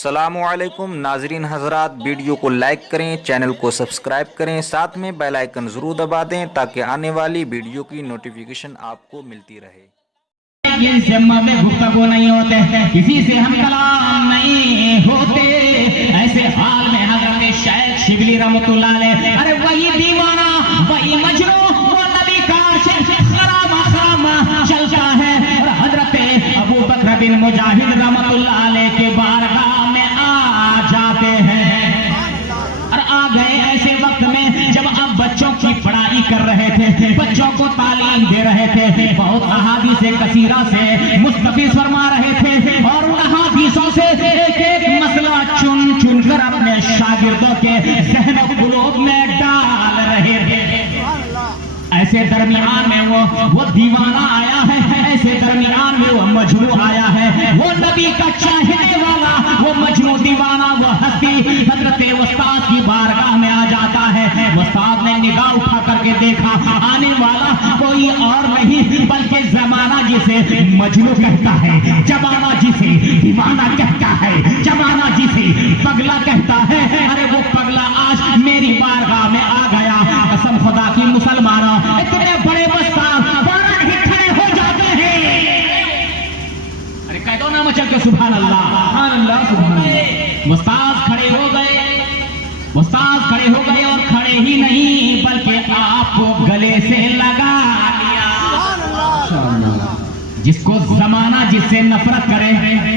السلام علیکم ناظرین حضرات، ویڈیو کو لائک کریں، چینل کو سبسکرائب کریں، ساتھ میں بیل آئیکن ضرور دبا دیں تاکہ آنے والی ویڈیو کی نوٹیفیکیشن آپ کو ملتی رہے۔ سے میں گفتگو نہیں ہوتے، کسی سے ہم کلام نہیں ہوتے، ایسے حال میں حضرت شیخ شبلی رحمۃ اللہ علیہ، ارے وہی دیوانہ وہی مجنوں وہ نبی کا عاشق خرامہ چلتا ہے، اور حضرت ابو بکر بن مجاہد رحمۃ اللہ علیہ کے بارگاہ میں آ جاتے ہیں، اور آ گئے ایسے وقت میں جب اب بچوں کی پڑھائی کر رہے تھے، بچوں کو تعلیم دے رہے تھے، بہت احادیث کثیرہ سے مستفیض فرما رہے تھے، اور ان احادیثوں سے ایک ایک مسئلہ چن چن کر اپنے شاگردوں کے ذہن و قلوب میں ڈال رہے تھے۔ ایسے درمیان میں وہ دیوانہ آیا ہے، ایسے درمیان میں وہ مجنوں آیا ہے، وہ نبی کا چاہنے والا، وہ مجنوں دیوانہ، وہ ہستی حضرت استاد کی بارگاہ میں آ جاتا ہے۔ استاد نے نگاہ اٹھا کر کے دیکھا، آنے والا کوئی اور نہیں بلکہ زمانہ جسے مجنوں کہتا ہے، زمانہ جسے دیوانہ کہتا ہے، زمانہ جسے پگلا کہتا ہے، ارے وہ پگلا آج میری بارگاہ میں آ گیا۔ قسم خدا کی مسلمانوں، اتنے بڑے استاد فوراً ہی کھڑے ہو جاتے ہیں، ارے کہہ دو نا مچل کے سبحان اللہ، سبحان اللہ، سبحان اللہ۔ استاد کھڑے ہو گئے، استاد کھڑے ہو گئے، اور کھڑے ہی نہیں بلکہ آپ کو گلے سے لگا لیا۔ جس کو زمانہ جس سے نفرت کرے،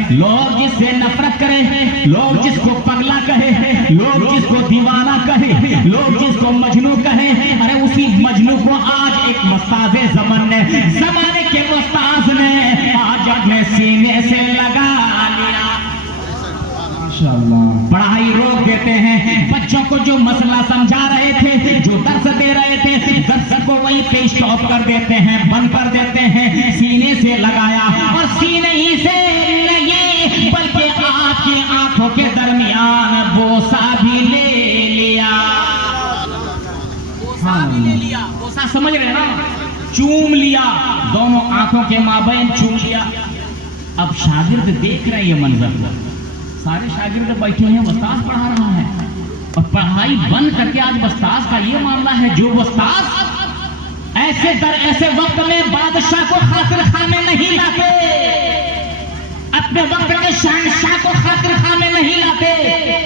لوگ جس سے نفرت کرے، لوگ جس کو پگلا کہے، لوگ جس کو دیوانہ کہے، لوگ جس کو مجنوں کہے، ارے اسی مجنوں کو آج ایک استاد زمان نے، زمانے کے استاد نے آج اپنے سینے سے لگا لیا۔ پڑھائی روک دیتے ہیں، بچوں کو جو مسئلہ سمجھا رہے تھے، جو درس دے رہے تھے، درس کو وہیں پہ اسٹاپ کر دیتے ہیں، بند کر دیتے ہیں، سینے سے لگایا، اور سینے ہی سے نہیں بلکہ آپ کی آنکھوں کے درمیان بوسہ بھی لے لیا۔ بوسہ بھی لے لیا، بوسہ سمجھ رہے نا، چوم لیا، دونوں آنکھوں کے مابین چوم لیا۔ اب شاگرد دیکھ رہے یہ منظر کو، سارے شاگرد بیٹھے ہیں، استاد پڑھا رہا ہے، اور پڑھائی بند کر کے آج استاد کا یہ معاملہ ہے، جو استاد ایسے در ایسے وقت میں بادشاہ کو خاطر خواہ میں نہیں لاتے، اپنے وقت کے شہنشاہ کو خاطر خواہ میں نہیں لاتے،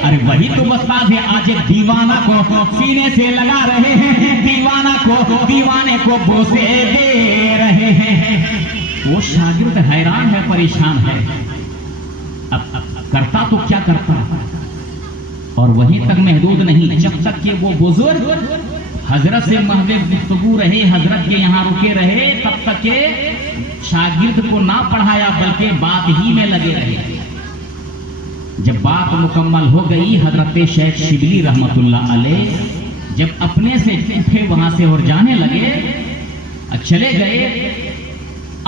ارے وہی تو استاد ہے، آج ایک دیوانہ کو سینے سے لگا رہے ہیں، دیوانہ کو، دیوانے کو بوسے دے رہے ہیں۔ وہ شاگرد حیران ہے، پریشان ہے، اب کرتا تو کیا کرتا، اور وہیں تک محدود نہیں، جب تک کہ وہ بزرگ حضرت سے محض گفتگو رہے، حضرت کے یہاں رکے رہے، تب تک کہ شاگرد کو نہ پڑھایا بلکہ بات ہی میں لگے رہے۔ جب بات مکمل ہو گئی، حضرت شیخ شبلی رحمۃ اللہ علیہ جب اپنے سے اٹھے وہاں سے اور جانے لگے، چلے گئے،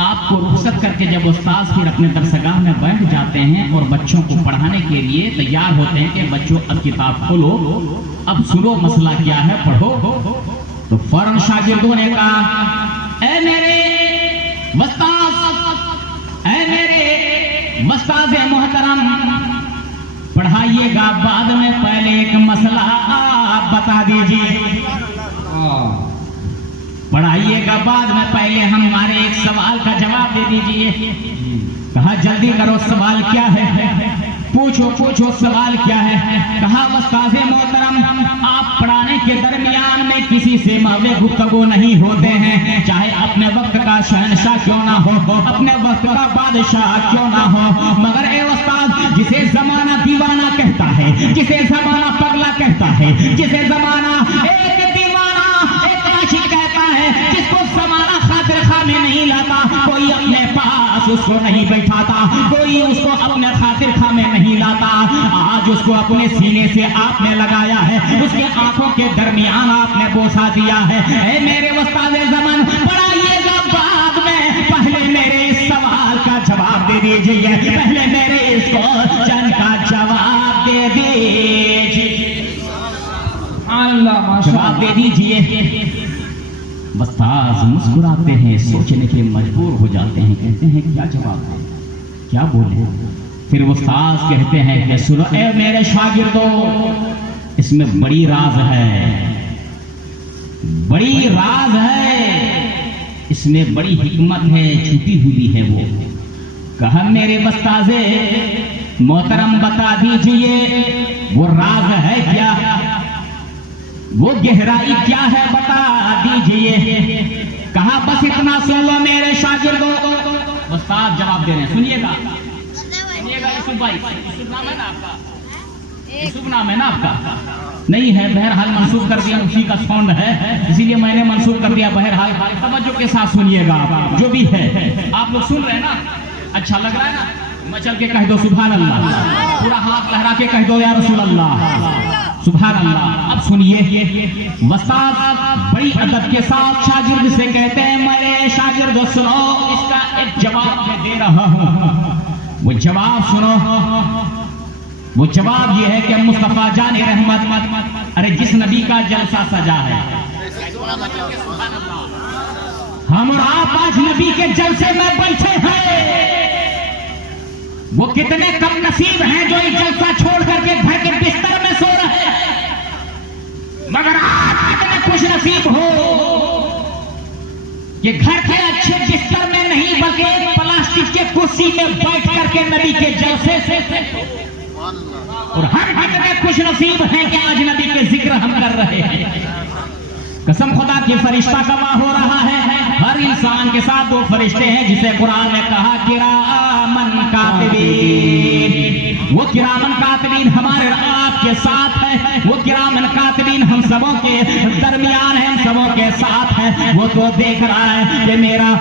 آپ کو رخصت کر کے جب استاد پھر اپنے درسگاہ میں بیٹھ جاتے ہیں اور بچوں کو پڑھانے کے لیے تیار ہوتے ہیں کہ بچوں اب کتاب کھولو، اب سنو مسئلہ کیا ہے، پڑھو، تو فوراً شاگردوں نے کہا، اے میرے استاد، اے میرے استاد محترم، پڑھائیے گا بعد میں، پہلے ایک مسئلہ آپ بتا دیجیے، پڑھائیے گا بعد میں، پہلے ہمارے ایک سوال کا جواب دے دیجئے۔ کہا جلدی کرو، سوال کیا ہے، پوچھو سوال کیا ہے۔ کہا استاد محترم، آپ پڑھانے کے درمیان میں کسی سے محض گفتگو نہیں ہوتے ہیں، چاہے اپنے وقت کا شہنشاہ کیوں نہ ہو، اپنے وقت کا بادشاہ کیوں نہ ہو، مگر اے استاد، جسے زمانہ دیوانہ کہتا ہے، جسے زمانہ پگلا کہتا ہے، جسے زمانہ ایک دیوانہ ایک عاشق کہتا ہے، جس کو زمانہ خاطر خواہ میں نہیں لاتا، کوئی اپنے پاس اس کو نہیں بیٹھاتا، کوئی اس کو اپنے خاطر خواہ میں نہیں لاتا، آج اس کو اپنے سینے سے آپ نے لگایا ہے، اس کے آنکھوں کے درمیان آپ نے بوسہ دیا ہے۔ اے میرے استاد زمان، پڑھائیے گا بعد میں، پہلے میرے اس سوال کا جواب دے دیجئے، پہلے میرے اس کوشچن کا جواب دے دیجئے، جواب دے دیجئے۔ استاد مسکراتے ہیں، سوچنے کے مجبور ہو جاتے ہیں، کہتے ہیں کیا جواب دیں، کیا بولیں، پھر وہ استاد کہتے ہیں کہ سنو اے میرے شاگردوں، اس میں بڑی راز ہے، بڑی راز ہے، اس میں بڑی حکمت ہے، چھپی ہوئی ہے وہ۔ کہا میرے استاذ محترم بتا دیجئے وہ راز ہے کیا، وہ گہرائی کیا ہے بتا دیجئے۔ کہا بس اتنا سن لو میرے شاگردوں۔ استاد جواب دے رہے ہیں، سنیے گا یوسف بھائی، یوسف نام ہے نا آپ کا، یوسف نام ہے نا آپ کا؟ نہیں ہے، بہرحال منسوخ کر دیا، اسی کا ساؤنڈ ہے اسی لیے میں نے منسوخ کر دیا۔ بہرحال توجہ کے ساتھ سنیے گا، جو بھی ہے آپ لوگ سن رہے ہیں نا، اچھا لگ رہا ہے نا؟ مچل کے کہہ دو سبحان اللہ، پورا ہاتھ لہرا کے کہہ دو یا رسول اللہ، سبحان اللہ۔ اب سنیے، استاد بڑی ادب کے ساتھ شاگرد سے کہتے ہیں میرے شاگرد سنو، اس کا ایک جواب میں دے رہا ہوں، وہ جواب سنو۔ وہ جواب یہ ہے کہ مصطفیٰ جان رحمت، ارے جس نبی کا جلسہ سجا ہے، ہم اور آپ آج نبی کے جلسے میں بیٹھے ہیں، وہ کتنے کم نصیب ہیں جو یہ جلسہ چھوڑ کر کے گھر کے بستر میں سو رہے ہیں، مگر آپ کتنے خوش نصیب ہو کہ گھر کے اچھے بستر میں نہیں بلکہ ایک پلاسٹک کے کرسی میں بیٹھ کر کے نبی کے جلسے سے، اور ہم کتنے خوش نصیب ہیں کہ آج نبی کے ذکر ہم کر رہے ہیں۔ قسم خدا کی فرشتہ گواہ ہو رہا ہے، ہر انسان کے ساتھ دو فرشتے ہیں جسے قرآن نے کہا کرامن کاتبین، وہ کرامن کاتبین ہمارے آپ کے ساتھ ہے، وہ کرامن کاتبین ہم سبوں کے درمیان ہے، ہم سبوں کے ساتھ ہے۔ وہ تو دیکھ رہا ہے کہ میرا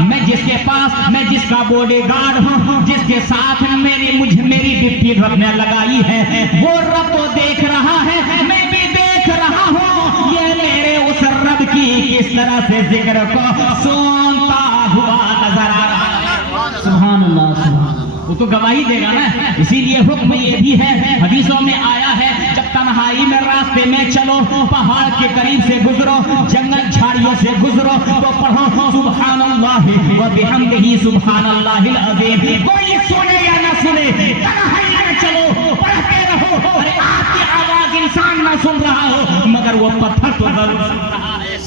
میں جس کے پاس، میں جس کا باڈی گارڈ ہوں، جس کے ساتھ میری ڈپٹی رکھنے لگائی ہے، وہ رب تو دیکھ رہا ہے، میں بھی دیکھ رہا ہوں، یہ میرے اس رب کی کس طرح سے ذکر کو سنتا ہوا نظر آ رہا ہے۔ سبحان اللہ، سبحان اللہ، وہ تو گواہی دے گا نا۔ اسی لیے حکم یہ بھی ہے، حدیثوں میں آیا ہے جب تنہائی میں راستے میں چلو، پہاڑ کے قریب سے گزرو، جنگل جھاڑیوں سے گزرو، تو پڑھو سبحان اللہ و بحمدہ سبحان اللہ العظیم۔ کوئی سنے یا نہ سنے، تنہائی میں چلو، پڑھتے رہو، ارے آپ کی آواز انسان نہ سن رہا ہو مگر وہ پتھر تو ضرور سن رہا ہے،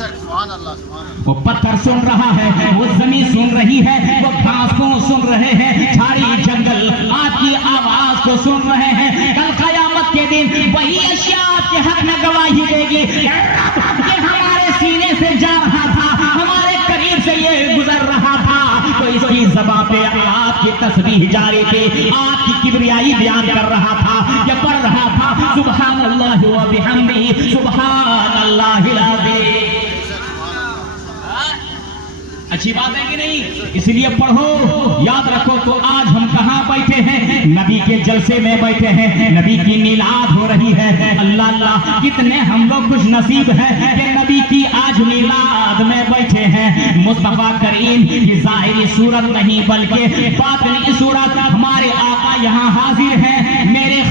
وہ پتھر سن رہا ہے، وہ زمین سن رہی ہے، وہ گھاس کو سن رہے ہیں، جھاڑی جنگل آپ کی آواز کو سن رہے ہیں۔ کل قیامت کے دن وہی اشیاء آپ کے حق میں گواہی دے گی، یہ ہمارے سینے سے جا رہا تھا، ہمارے قریب سے یہ گزر رہا تھا، تو اس کی زبان پہ آپ کی تسبیح جاری تھی، آپ کی کبریائی بیان کر رہا تھا، یہ پڑھ رہا تھا سبحان اللہ و بحمدہ سبحان اللہ العظیم۔ اچھی بات ہے کہ نہیں؟ اس لیے پڑھو، یاد رکھو۔ تو آج ہم کہاں بیٹھے ہیں؟ نبی کے جلسے میں بیٹھے ہیں، نبی کی میلاد ہو رہی ہے۔ اللہ اللہ، کتنے ہم لوگ خوش نصیب ہیں کہ نبی کی آج میلاد میں بیٹھے ہیں۔ مصطفیٰ کریم کی ظاہری صورت نہیں بلکہ باطنی صورت، ہمارے آقا یہاں حاضر ہیں۔ میرے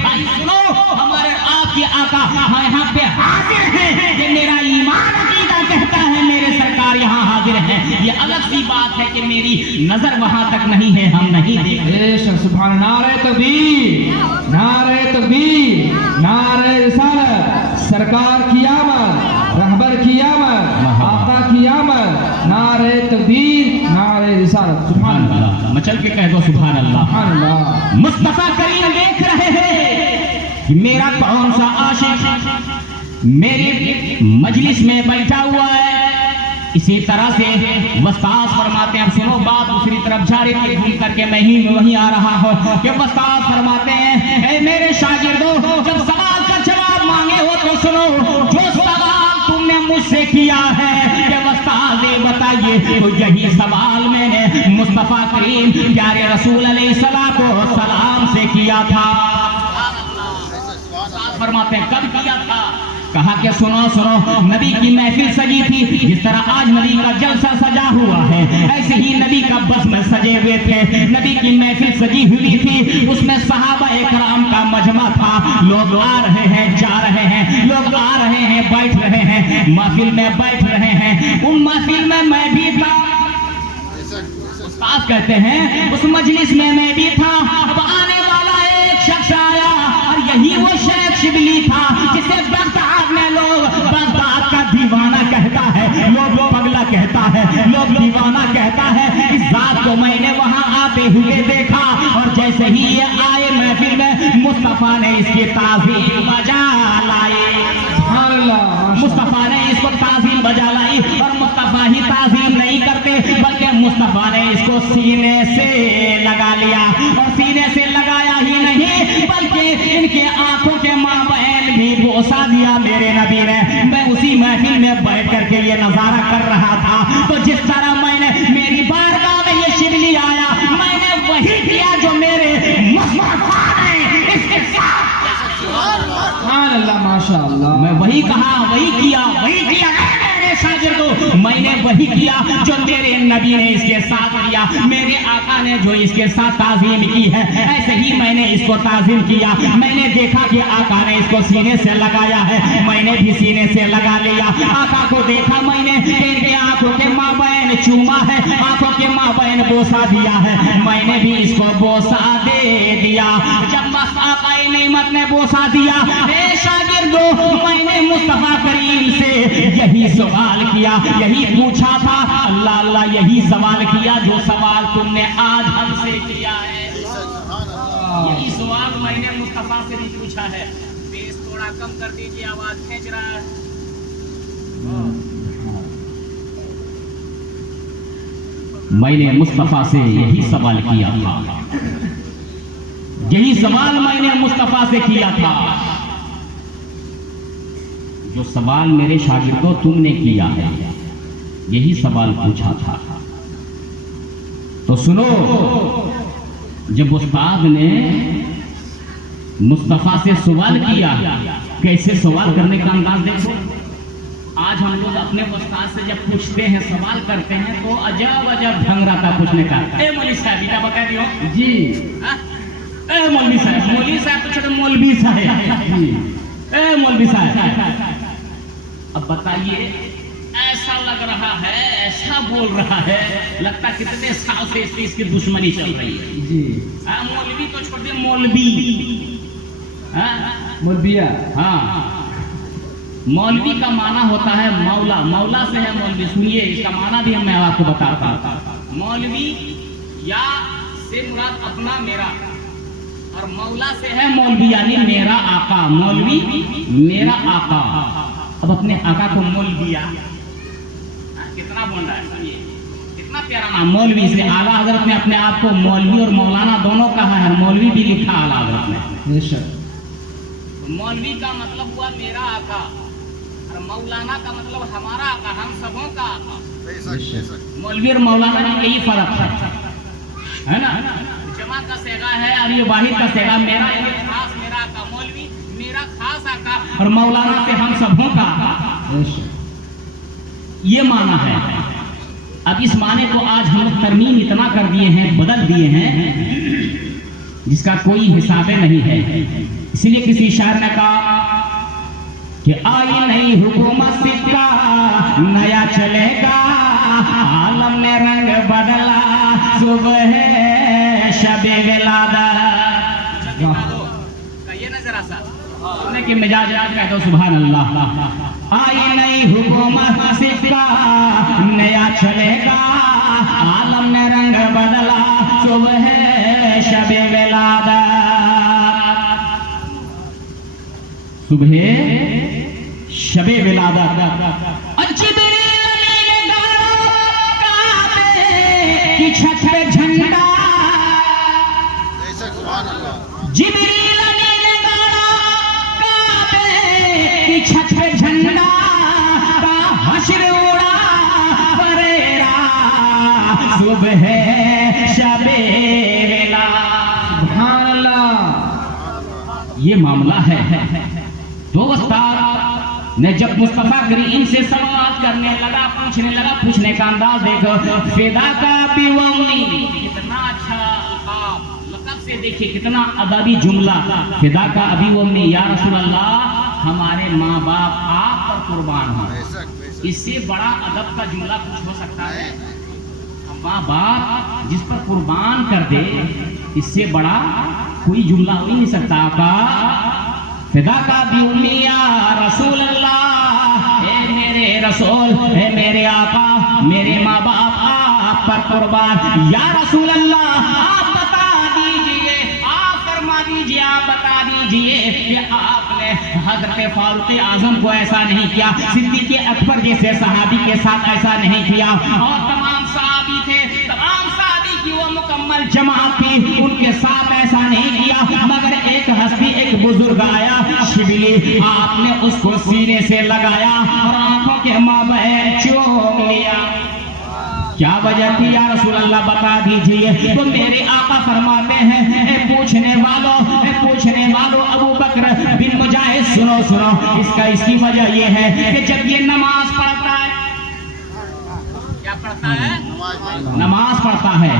بھائی سنو، ہمارے آپ کے آقا یہاں پہ حاضر ہیں، کہ میرا ایمان عقیدہ کہتا ہے میرے سرکار یہاں حاضر ہیں۔ یہ الگ سی بات ہے کہ میری نظر وہاں تک نہیں ہے، ہم نہیں دیکھتے۔ سبحان، نعرہ تکبیر، نعرہ تکبیر، نعرہ رسالت، سرکار کی آمد، رہبر کی آمد، آقا کی آمد، نعرہ تکبیر، نعرہ رسالت۔ سبحان اللہ، مچل کے کہہ دو سبحان اللہ۔ سبحان اللہ۔ مصطفیٰ کریم دیکھ رہے ہیں کہ میرا کون سا عاشق میری مجلس میں بیٹھا ہوا ہے۔ اسی طرح سے وسطاذ فرماتے ہیں، اب سنو بات دوسری طرف جاری تھی، گھوم کر کے میں ہی وہیں آ رہا ہوں کہ وسطاذ فرماتے ہیں اے میرے شاگردوں، جب سوال کا جواب مانگے ہو تو سنو، جو سوال تم نے مجھ سے کیا ہے کہ وسطاذ بتائیے، تو یہی سوال میں نے مصطفیٰ کریم پیارے رسول علیہ السلام سے کیا تھا۔ فرماتے ہیں کب کیا تھا؟ کہا کہ سنو نبی کی محفل سجی تھی، جس طرح آج نبی کا جلسہ سجا ہوا ہے، ایسے ہی نبی کا بزم سجے ہوئے تھے، نبی کی محفل سجی ہوئی تھی، اس میں صحابہ اکرام کا مجمع تھا، لوگ آ رہے ہیں، جا رہے ہیں، لوگ آ رہے ہیں، بیٹھ رہے ہیں، محفل میں بیٹھ رہے ہیں، ان محفل میں بھی تھا۔ अब्बास कहते हैं उस मजलिस में मैं भी था, अब आने वाला एक शख्स आया और यही वो शेख शिबली था जिसे बगदाद में लोग बगदाद का दीवाना कहता है, लोग पगला कहता है, लोग दीवाना कहता है। इस जात को मैंने वहां आते हुए देखा और जैसे ही ये आए महफिल में मुस्तफा ने इसकी ताज़ीम बजा लाई। मुस्तफा ने इसको ताज़ीम बजा लाई और मुस्तफा ही ताज़ीम नहीं करते बल्कि मुस्तफा ने इसको सीने से लगा लिया और सीने से लगाया ही नहीं बल्कि इनके आंखों के माबैन भी बोसा दिया मेरे नबी ने। मैं उसी महफिल में बैठ करके ये नजारा कर रहा था तो जिस तरह मैंने मेरी बारगाह में ये शिबली आया मैंने वही किया जो मेरे मुस्तफा ने इसके साथ। माशाअल्लाह, मैं वही कहा वही किया मेरे शागिर्दों, मैंने वही किया जो मेरे नबी ने इसके साथ किया, मेरे आका ने जो इसके साथ ताज़ीम की है ऐसे ही मैंने इसको ताज़ीम किया। मैंने देखा कि आका ने इसको सीने से लगाया है, मैंने भी सीने से लगा लिया। आका को देखा मैंने, इनके आंखों के माबैन चूमा है, आंखों के माबैन बोसा दिया है, मैंने भी इसको बोसा दे दिया। जब बस आका नेमत ने बोसा दिया शागिर्दों, मैंने मुस्तफा करीम से यही सवाल किया, यही पूछा था, अल्लाह अल्लाह यही सवाल किया जो सवाल तुमने आज हमसे किया है। यही सवाल मैंने मुस्तफा से भी पूछा है। बेस थोड़ा कम कर दीजिए, आवाज खींच रहा है। मैंने मुस्तफा से यही सवाल किया था, यही सवाल मैंने मुस्तफा से किया था जो सवाल मेरे शागिर्दों तुमने किया है, यही सवाल पूछा था। तो सुनो, जब उस्ताद ने मुस्तफा से सवाल किया, कैसे सवाल करने का अंदाज देखो। आज हम लोग अपने उस्ताद से जब पूछते हैं, सवाल करते हैं तो अजब अजब ढंग रहता पूछने का। ए मौलवी साहब बेटा बता दियो जी, ए मौलवी साहब तो छोटे मौलवी साहब जी, ए मौलवी साहब अब बताइए, ऐसा लग रहा है, ऐसा बोल रहा है, लगता कितने साल से इसकी दुश्मनी चल रही है जी। मौलवी तो छोटे मौलवी, मौलविया, हाँ मौलवी का माना होता है मौला, मौला से है मौलवी। सुनिए इसका माना भी मैं आपको बताता हूँ। मौलवी या से मुराद अपना मेरा, और मौला से है मौलवी यानी मेरा आका, मौलवी मेरा आका। अब अपने आका को मौलविया, कितना बोल रहा है, सुनिए कितना प्यारा नाम मौलवी। इसलिए आला हजरत ने अपने आप को मौलवी और मौलाना दोनों कहा है, मौलवी भी लिखा आला हजरत ने। मौलवी का मतलब हुआ मेरा आका और मौलाना का मतलब हमारा आका, हम सबों का आका। मौलवी और मौलाना में यही फर्क है ना। जमा का सेगा है और ये वाहिद का सेगा, मेरा यानी खास मेरा आका, मौलवी मेरा खास आका और मौलाना से हम सबों का आका, ये माना है। अब इस माने को आज हम तरमीम इतना कर दिए हैं, बदल दिए हैं जिसका कोई हिसाब नहीं है। इसलिए किसी शायर ने कहा कि आई नई हुकूमत सिक्का नया चलेगा, आलम ने रंग बदला, सुबह है शबे विलादत। कहिए ना जरा सा, सुनने की मिजाज कह दो सुभान अल्लाह। आई नई हुकूमत सिक्का नया चलेगा, आलम ने रंग बदला, सुबह है शबे विलादत। सुबह शबे विलादत की छत पे झंडा, जिब्रील ने गाड़ा काबे की छत पे झंडा, का हश्र उड़ा बरेरा, सुबह शबे विलादत। सुभान अल्लाह, ये मामला है। तो उस्ताद ने जब मुस्तफा करीम से सवाल करने लगा, पूछने का अंदाज देखो। फिदा का बिवनी, कितना अच्छा लक़ब से देखिए, कितना अदबी जुमला। फिदा का अबीवनी, या रसूल अल्लाह हमारे माँ बाप आप पर कुर्बान हो। इससे बड़ा अदब का जुमला कुछ हो सकता है? माँ बाप जिस पर कुर्बान कर दे, इससे बड़ा कोई जुमला हो ही नहीं सकता। आका फिदा का भी उम्मिया रसूल अल्लाह, ए मेरे रसूल, ए मेरे आका, मेरे माँ बाप आप पर कुर्बान। या रसूल अल्लाह आप बता दीजिए, आप फरमा दीजिए, आप बता दीजिए कि आपने हजरत फारूक आजम को ऐसा नहीं किया, सिद्दीक़ अकबर जैसे सहाबी के साथ ऐसा नहीं किया, और तमाम सहाबी थे, तमाम सहाबी की वो मुकम्मल जमात थी, उनके साथ ऐसा नहीं किया। मगर एक हस्ती, एक बुजुर्ग आया, शिबली, आपने उसको सीने से लगाया और आंखों के माबैन चूम लिया। क्या वजह थी या रसूल अल्लाह बता दीजिए। तो मेरे आका फरमाते हैं, पूछने वालों अबू बकर बिन मुजाहिद सुनो सुनो, इसकी वजह ये है कि जब ये नमाज पढ़ता है, क्या पढ़ता है? नमाज पढ़ता है।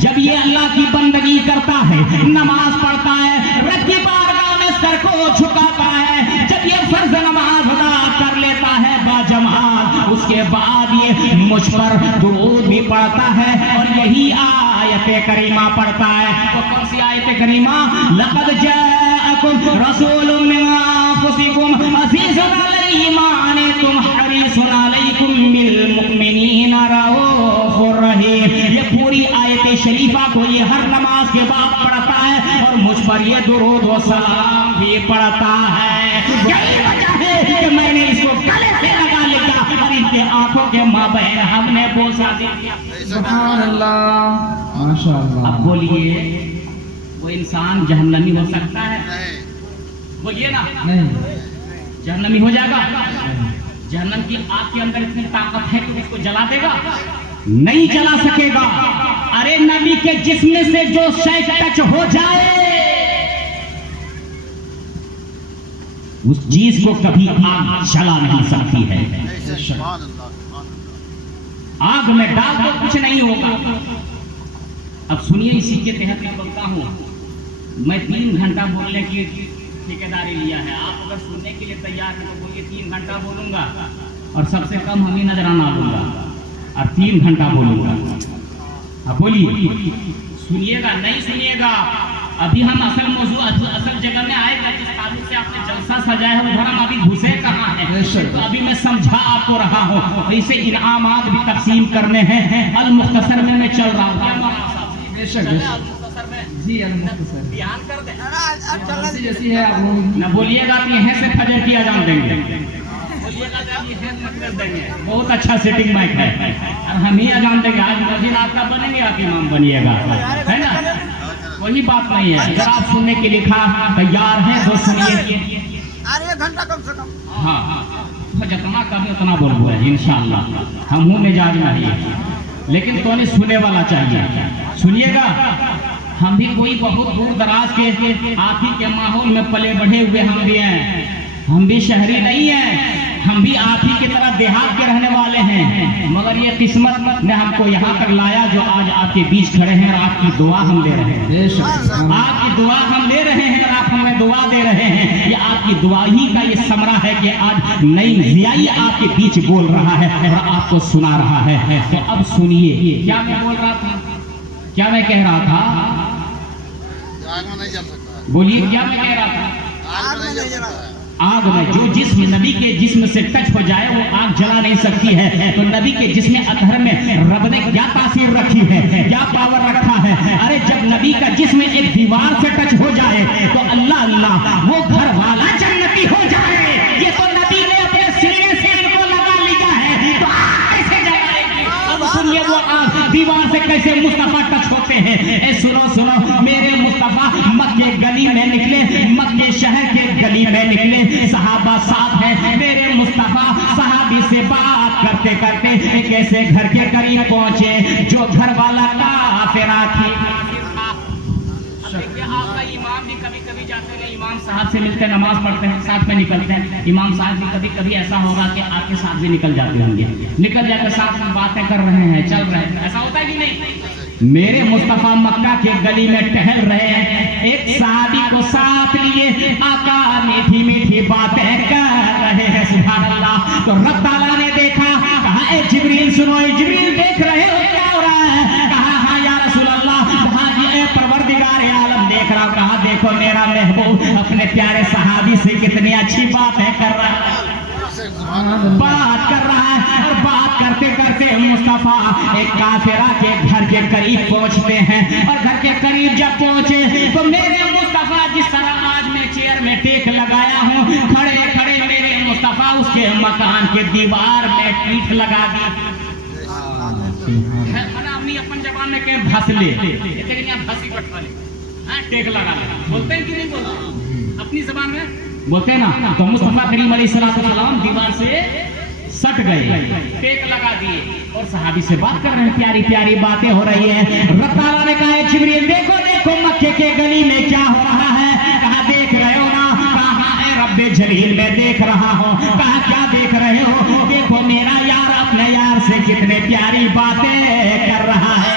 जब ये अल्लाह की बंदगी करता है, नमाज पढ़ता है, रब की बारगाह में सर को झुकाता है, जब ये फर्ज नमाज अदा कर लेता है बाजमात, उसके बाद ये मुझ पर दुरूद भी पढ़ता है और यही आयत करीमा पढ़ता है। तो कौन सी आयत करीमा? लक़द जाअकुम रसूलुम मिन अनफुसिकुम अज़ीज़ुन अलैहि मा अनित्तुम हरीसुन अलैकुम बिल मुमिनीना रऊफ़ुर रहीम। ये पूरी आयत शरीफा को ये हर नमाज के बाद पढ़ता है और मुझ पर ये दुरूद व सलाम भी पढ़ता है। यही वजह है कि मैंने इसको गले से लगा लिया और इनके आंखों के माबैन हमने बोसा दिया। सुभान अल्लाह, माशाअल्लाह। अब बोलिए, वो इंसान जहन्नमी हो सकता है? बोलिए ना, नहीं, जहन्नमी हो जाएगा? जहन्नम की आग के अंदर इतनी ताकत है कि उसको जला देगा? नहीं जला सकेगा। अरे नबी के जिस्म से जो शय टच हो जाए, उस चीज को कभी आग जला नहीं सकती है। आग में डाल तो कुछ नहीं होगा। अब सुनिए, इसी के तहत मैं बोलता हूँ, मैं 3 घंटा बोलने की ठेकेदारी लिया है। आप अगर सुनने के लिए तैयार हैं तो बोलिए 3 घंटा बोलूंगा और सबसे कम हम ही नजराना लूंगा और 3 घंटा बोलूंगा। अब बोलिए, सुनिएगा नहीं सुनिएगा? अभी हम असल मौजू, असल जगह में आएगा। जिस ताल्लुक से आपने जलसा सजाया है उधर हम अभी घुसे कहाँ हैं? तो अभी मैं समझा आपको रहा हूँ। इसे इनामात भी तकसीम करने हैं। अल मुख्तसर में मैं चल रहा हूँ। जी अल-मुख्तसर ध्यान कर दे, जैसी है आप लोग न बोलिएगा तो यहाँ से फजर की अजान देंगे, बोलिएगा तो आप यहाँ मत कर देंगे। बहुत अच्छा सेटिंग माइक है और हम ही अजान देंगे। आज मस्जिद आपका बनेंगे, आप इमाम बनिएगा, है ना? वही बात नहीं है। अगर आप सुनने के लिए तैयार हैं तो सुनिए। 1 घंटा कम से कम। हाँ, तो जितना कभी उतना बोलूँगा इंशाअल्लाह। हम हूँ मिजाज नहीं, लेकिन तो नहीं सुने वाला चाहिए। सुनिएगा, हम भी कोई बहुत दूर दराज के आप ही के माहौल में पले बढ़े हुए हम भी हैं। हम भी शहरी नहीं हैं, हम भी आप ही की तरह देहात के रहने वाले हैं। मगर ये किस्मत ने हमको यहाँ तक लाया जो आज आपके बीच खड़े हैं और आपकी दुआ हम ले रहे हैं। आपकी दुआ हम ले रहे हैं और आप हमें दुआ दे रहे हैं। ये आपकी दुआ ही का ये समरा है कि आज नई ज़ियाई आपके बीच बोल रहा है और आपको सुना रहा है। तो अब सुनिए, क्या मैं बोल रहा था, क्या मैं कह रहा था? बोलिए, क्या मैं कह रहा था? आग में जो जिस्म नबी के जिस्म से टच हो जाए वो आग जला नहीं सकती है। तो नबी के जिस्म अतहर में रब ने क्या तासीर रखी है, क्या पावर रखा है? अरे जब नबी का जिस्म एक दीवार से टच हो जाए तो अल्लाह अल्लाह वो घर वाला जन्नती हो जाए। ये तो नबी ने अपने सीने से इनको लगा लिया है, तो आग कैसे जलाएगी? अब सुनिए, वो आग दीवार से कैसे मुस्तफा टच होते हैं। ए सुनो सुनो, मेरे मुस्तफा मक्के गली में निकले, मक्के शहर के गली में निकले, सहाबा साथ है। मेरे मुस्तफा सहाबी से बात करते करते एक ऐसे घर के करीब पहुंचे जो घर वाला काफिरा थी। आपका इमाम भी कभी कभी जाते हैं, इमाम साहब से मिलते, नमाज पढ़ते हैं, साथ में निकलते हैं। इमाम साहब भी कभी कभी ऐसा होगा कि आपके साथ भी निकल जाते होंगे, निकल जाकर साथ में बातें कर रहे हैं, चल रहे हैं। ऐसा होता है कि नहीं? मेरे मुस्तफा मक्का के गली में टहल रहे हैं, एक सहाबी को साथ लिए आका मीठी मीठी बातें कर रहे हैं। सुभान अल्लाह। तो रब ताला ने देखा, कहा ए जिब्रील सुनो, ए जिब्रील देख रहे हो क्या हो रहा है? देख रहा हूँ, कहा देखो मेरा महबूब अपने प्यारे सहाबी से कितनी अच्छी बात है कर रहा है, बात कर रहा है। और बात करते करते मुस्तफा एक काफिरा के घर के करीब पहुंचते हैं, और घर के करीब जब पहुंचे तो मेरे मुस्तफा जिस तरह आज मैं चेयर में टेक लगाया हूँ, खड़े खड़े मेरे मुस्तफा उसके मकान के दीवार में पीठ लगा दी। अपनी अपन जबान में कहीं भसले, लेकिन यहाँ भसी पटवाले टेक लगा ले, बोलते हैं कि नहीं बोलते? अपनी जबान में बोलते हैं ना। तो मुस्तफा करीम अलैहिस्सलाम दीवार से सट गए, टेक लगा दिए और सहाबी से बात कर रहे हैं, प्यारी प्यारी बातें हो रही है। रब ताला ने कहा जिब्रील देखो देखो मक्के के गली में क्या हो रहा है, कहा देख रहे हो ना, कहा है रब्बे जलील में देख रहा हूँ, कहा क्या देख रहे हो, देखो मेरा यार अपने यार से कितने प्यारी बातें कर रहा है।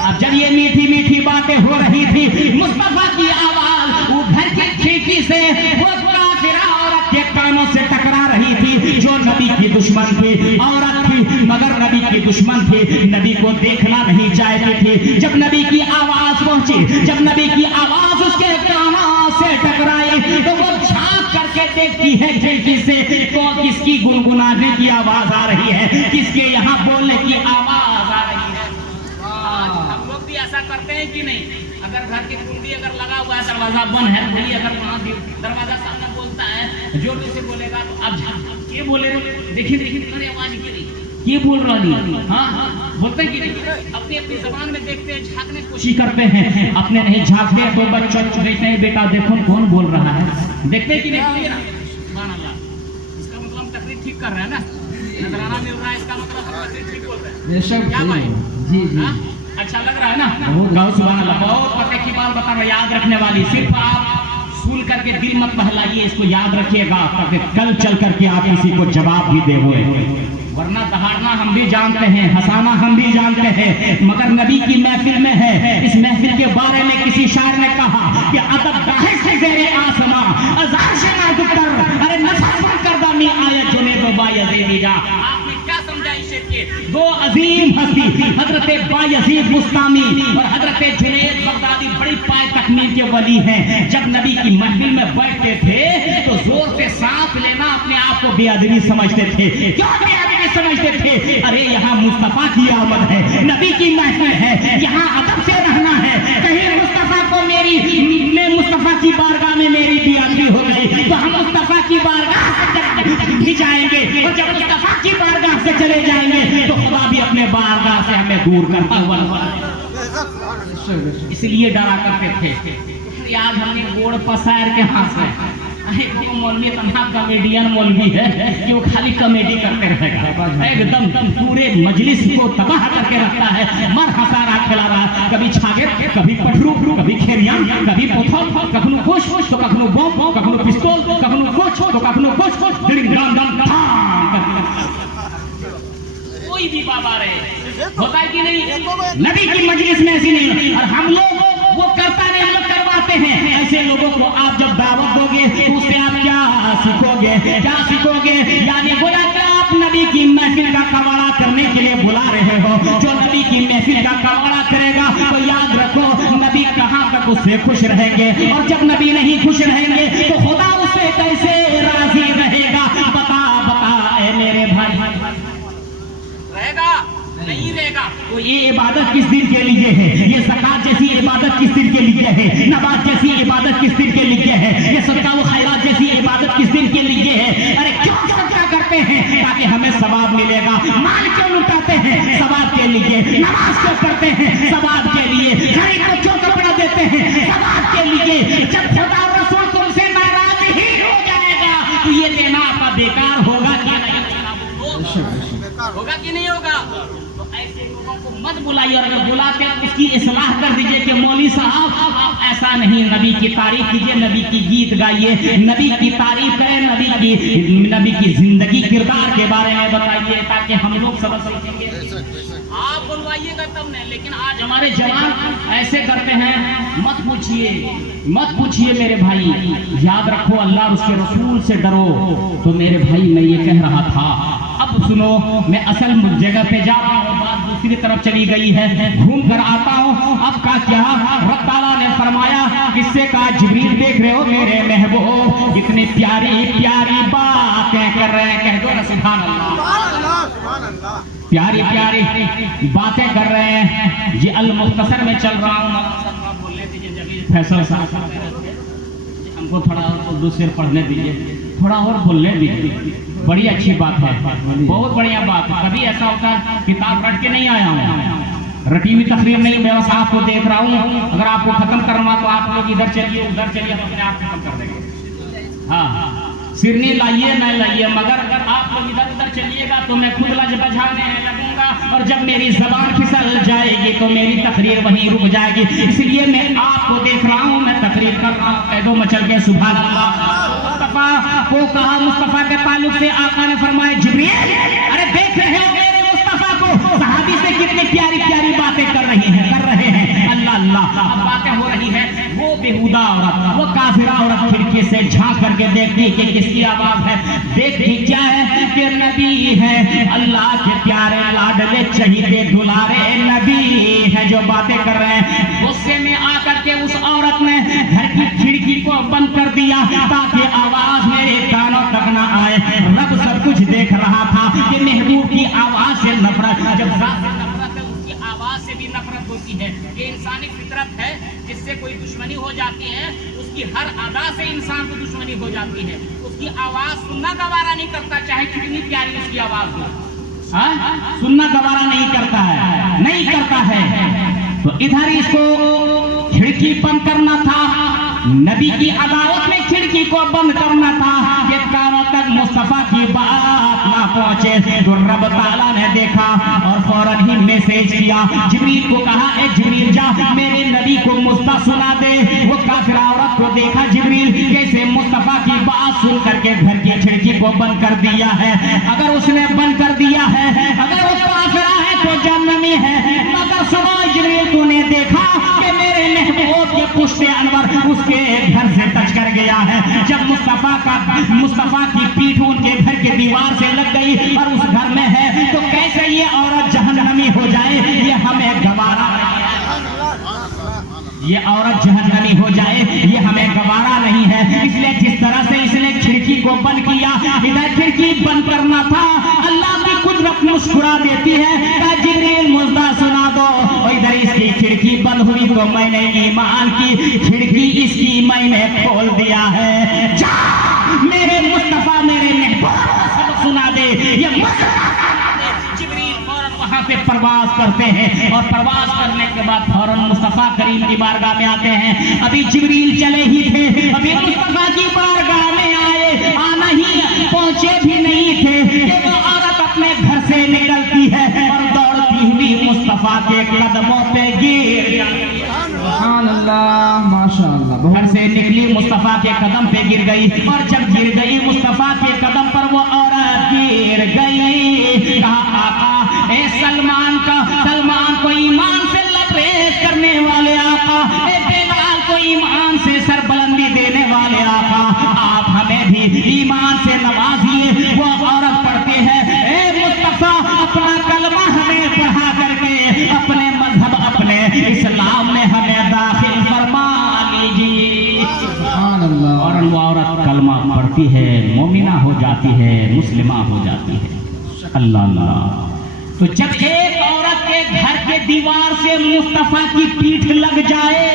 अब जब ये मीठी मीठी बातें हो रही थी, मुस्तफा की आवाज वो घर की खिड़की से वो काफिरा औरत के कानों से टकरा रही थी, जो नबी की दुश्मन थी, औरत थी मगर नबी की दुश्मन थी, नबी को देखना नहीं चाहती थी। जब नबी की आवाज पहुंची, जब नबी की आवाज उसके कानों से टकराई, तो वो झांक करके देखती है खिड़की से, तो किसकी गुनगुनाने की आवाज आ रही है, किसके यहाँ बोलने की आवाज आ रही है। हम लोग भी ऐसा करते हैं कि नहीं? अगर घर की कुंडी अगर लगा हुआ है, दरवाजा बंद है, भाई अगर वहाँ दरवाजा सामने बोलता है, जोर से बोलेगा तो अब ये बोले देखिए देखिए तुम्हारी आवाज की नहीं, ये बोल रही है, हाँ बोलते कि नहीं? अपनी अपनी जबान में देखते हैं, झांकने की कोशिश करते हैं, अपने नहीं झांकते तो बच्चों देखते हैं, बेटा देखो कौन बोल रहा है, देखते कि नहीं? सुभान अल्लाह, इसका मतलब हम तकरीर ठीक कर रहे हैं ना, नजराना मिल रहा है, इसका मतलब हम तकरीर ठीक बोल रहे हैं। क्या भाई? जी जी अच्छा लग रहा है ना? बहुत सुभान अल्लाह, बहुत पते की बात बता रहा, याद रखने वाली। सिर्फ आप सुन करके दिल मत बहलाइए, इसको याद रखिएगा, ताकि कल चल करके आप किसी को जवाब भी दे हुए, वरना दहाड़ना हम भी जानते हैं, हंसाना हम भी जानते हैं, मगर नबी की महफिल में है। इस महफिल के बारे में किसी शायर ने कहा कि अदब गाहे से ज़ेरे आसमां अज़ार से ना दुक्तर, अरे नफस बन कर दामी आयत जुनेद बायज़ीद जा। आपने क्या समझा इस शेर के? दो अजीम हस्ती हजरत बायज़ीद मुस्तामी और हजरत जुनेद बगदादी बड़ी पाए तकमील के वली हैं। जब नबी की महफिल में बैठते थे तो जोर से सांस लेना अपने आप को बेअदबी समझते थे। क्यों बेअदबी समझते थे? अरे यहाँ मुस्तफा की आमद है, नबी की महफिल है, यहाँ अदब से रहना है, कहीं मुस्तफा को मुस्तफा की बारगाह में मेरी बेअदबी हो गई तो हम मुस्तफा की बारगाह से भी जाएंगे, और जब मुस्तफा की बारगाह से चले जाएंगे तो खुदा भी अपने बारगाह से हमें दूर करता हुआ, इसलिए डरा करते थे। आज हमने गोड़ पसार के हाथ में वो मौलवी तन्हा कॉमेडियन मौलवी है कि वो खाली कॉमेडी करते रहेगा, एकदम पूरे मजलिस को तबाह करके रखता है, मर हंसा रहा, खिला रहा, कभी छागे, कभी पठरू, कभी खेरियान, कभी पोथल, कखनो कुछ तो कखनो बम, कखनो पिस्तौल, कखनो कुछ तो कखनो कुछ, डिंग डम डम कोई भी बाबा रहे, होता है कि नहीं? नबी की मजलिस में ऐसी नहीं, और हम लोग वो करता नहीं, हम लोग करवाते हैं। ऐसे लोगों को आप जब दावत दोगे तो उससे आप क्या सीखोगे? क्या सीखोगे? यानी बोला कि आप नबी की महफिल का कवाड़ा करने के लिए बुला रहे हो। जो नबी की महफिल का कवाड़ा करेगा तो याद रखो नबी कहाँ तक उससे खुश रहेंगे, और जब नबी नहीं खुश रहेंगे तो खुदा उससे कैसे राजी रहेगा? बता मेरे भाई, रहेगा नहीं रहेगा? तो ये इबादत किस दिन के लिए है? ये ज़कात जैसी इबादत किस दिन के लिए है? नमाज जैसी इबादत किस दिन के लिए है? ये सदका व खैरात जैसी इबादत किस दिन के लिए है? अरे क्यों सदका करते हैं? ताकि हमें सवाब मिलेगा। माल क्यों लुटाते हैं? सवाब के लिए। नमाज क्यों करते हैं? सवाब के लिए। गरीब को क्यों कपड़ा देते हैं? सवाब के लिए। जब खुदा रसूल तुमसे नाराज ही हो जाएगा तो ये देना आपका बेकार होगा कि नहीं? होगा कि नहीं होगा? तो ऐसे लोगों को मत बुलाइए, और अगर बुलाते हैं उसकी इस्लाह कर दीजिए कि मौलवी साहब आप ऐसा नहीं, नबी की तारीफ कीजिए, नबी की गीत गाइए, नबी की तारीफ करें, नबी की जिंदगी किरदार के बारे में बताइए, ताकि हम लोग सबक सीखेंगे। आप बुलवाइएगा तब नहीं, लेकिन आज हमारे जवान ऐसे करते हैं। मत पूछिए मेरे भाई, याद रखो अल्लाह और उसके रसूल से डरो। तो मेरे भाई मैं ये कह रहा था, अब अब सुनो, मैं असल जगह पे जा रहा हूँ, बात दूसरी तरफ चली गई है, घूम कर आता हूँ। अब का क्या, रब ताला ने फरमाया, किससे कहा, जिब्रील देख रहे हो मेरे महबूब इतनी प्यारी प्यारी बातें कर रहे हैं, कह दो ना सुभान अल्लाह, सुभान अल्लाह। प्यारी प्यारी बातें कर रहे हैं। ये अल मुख्तसर में चल रहा हूँ, बोल लेते जमील फैसल साहब, हमको थोड़ा और दूसरे पढ़ने दीजिए, थोड़ा और बोलने दीजिए। बड़ी अच्छी बात है, बहुत बढ़िया बात है। कभी ऐसा होता है किताब रट के नहीं आया हूँ, रटी हुई तकरीर नहीं, मैं बस आपको देख रहा हूँ। अगर आपको खत्म करना तो आप लोग इधर चलिए उधर चलिए, हम अपने आप खत्म कर देंगे। हाँ, सिरनी लाइए न लाइए, मगर अगर आप लोग इधर उधर चलिएगा तो मैं खुद लज बजाने लगूंगा, और जब मेरी जबान फिसल जाएगी तो मेरी तकरीर वहीं रुक जाएगी। इसलिए मैं आपको देख रहा हूँ, मैं तकरीर कर रहा हूँ, कह दो मचल के सुभान अल्लाह। मुस्तफा को कहा, मुस्तफा के ताल्लुक से आका ने फरमाया, जिब्रील अरे देख रहे हो मेरे मुस्तफा को, सहाबी से कितनी प्यारी प्यारी बातें कर रहे हैं अल्लाह अल्लाह। अब बातें हो रही है, वो बेहुदा औरत, वो काफिरा औरत खिड़की से झांक करके देखती कि किसकी आवाज है, देखती क्या है कि नबी है, अल्लाह के प्यारे लाडले चहीते दुलारे नबी है जो बातें कर रहे हैं। गुस्से में आकर के उस औरत ने घर की खिड़की को बंद कर दिया ताकि आवाज मेरे कानों तक ना आए। रब सब कुछ देख रहा था कि महबूब की आवाज से नफरत, जब आवाज से भी नफरत होती है, ये इंसानी फितरत है, जिससे कोई दुश्मनी हो जाती है, उसकी हर अदा से इंसान को दुश्मनी हो जाती है। उसकी आवाज सुनना गवारा नहीं करता, चाहे कितनी प्यारी उसकी आवाज हो, सुनना गवारा नहीं करता है, नहीं करता है। तो इधर इसको खिड़की बंद करना था, नबी की अदावत में खिड़की को बंद करना था कि कानों तक मुस्तफा की बात ना पहुंचे। तो रब ताला ने देखा और फौरन ही मैसेज किया, जिब्रील को कहा, ए जिब्रील जा मेरे नबी को मुस्ता सुना दे। वो काफिरा औरत को देखा जिब्रील कैसे मुस्तफा की बात सुन करके घर की खिड़की को बंद कर दिया है। अगर उसने बंद कर दिया है, अगर वो काफिरा है तो जहन्नमी है। मगर सुनो जिब्रील, तूने देखा कि मेरे महबूब के पुश्ते अनवर उसके घर से टच कर गया है। जब मुस्तफा की पीठ उनके घर के दीवार से लग गई और उस घर में है, तो कैसे ये औरत जहन्नमी हो जाए, ये हमें गवारा, ये औरत जहन्नमी हो जाए ये हमें गवारा नहीं है। इसलिए जिस तरह से इसने खिड़की को बंद किया, इधर खिड़की बंद करना था। अल्लाह की कुदरत मुस्कुरा देती है, जिब्रील मुस्ता सुना दो। और इधर इसकी खिड़की बंद हुई तो मैंने ईमान की खिड़की इसकी मैंने खोल दिया है। जा मेरे मुस्तफा मेरे महबूब सबक सुना दे, ये जिब्रील फौरन वहां पे परवाज करते हैं और परवाज करने के बाद फौरन मुस्तफा करीम की बारगाह में आते हैं। अभी जिब्रील चले ही थे, अभी मुस्तफा की बारगाह में आए, आना ही पहुंचे भी नहीं थे कि वो औरत अपने घर से निकलती है और दौड़ती हुई मुस्तफा के कदमों पे गिर जाती है। सुभान अल्लाह, माशाअल्लाह। घर से निकली मुस्तफा के कदम पे गिर गई, और जब गिर गई मुस्तफा के कदम पर वो औरत गिर गई। कहा आका ए सलमान को ईमान से लबरेज करने वाले आका, ए बेलाल को ईमान से सरबुलंदी देने वाले आका, आप हमें भी ईमान से नवाजिए। वो औरत पढ़ती है, ए मुस्तफा अपना कलमा हमें पढ़ा करके अपने मजहब अपने इस्लाम में हमें दाखिल फरमा लीजिए। सुभान अल्लाह। और वो औरत कलमा पढ़ती है, मोमिना हो जाती है, मुस्लिमा हो जाती है। अल्लाह अल्लाह। तो जब एक औरत के घर के दीवार से मुस्तफा की पीठ लग जाए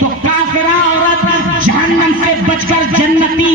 तो काफिरा औरत जहन्नम से बचकर जन्नती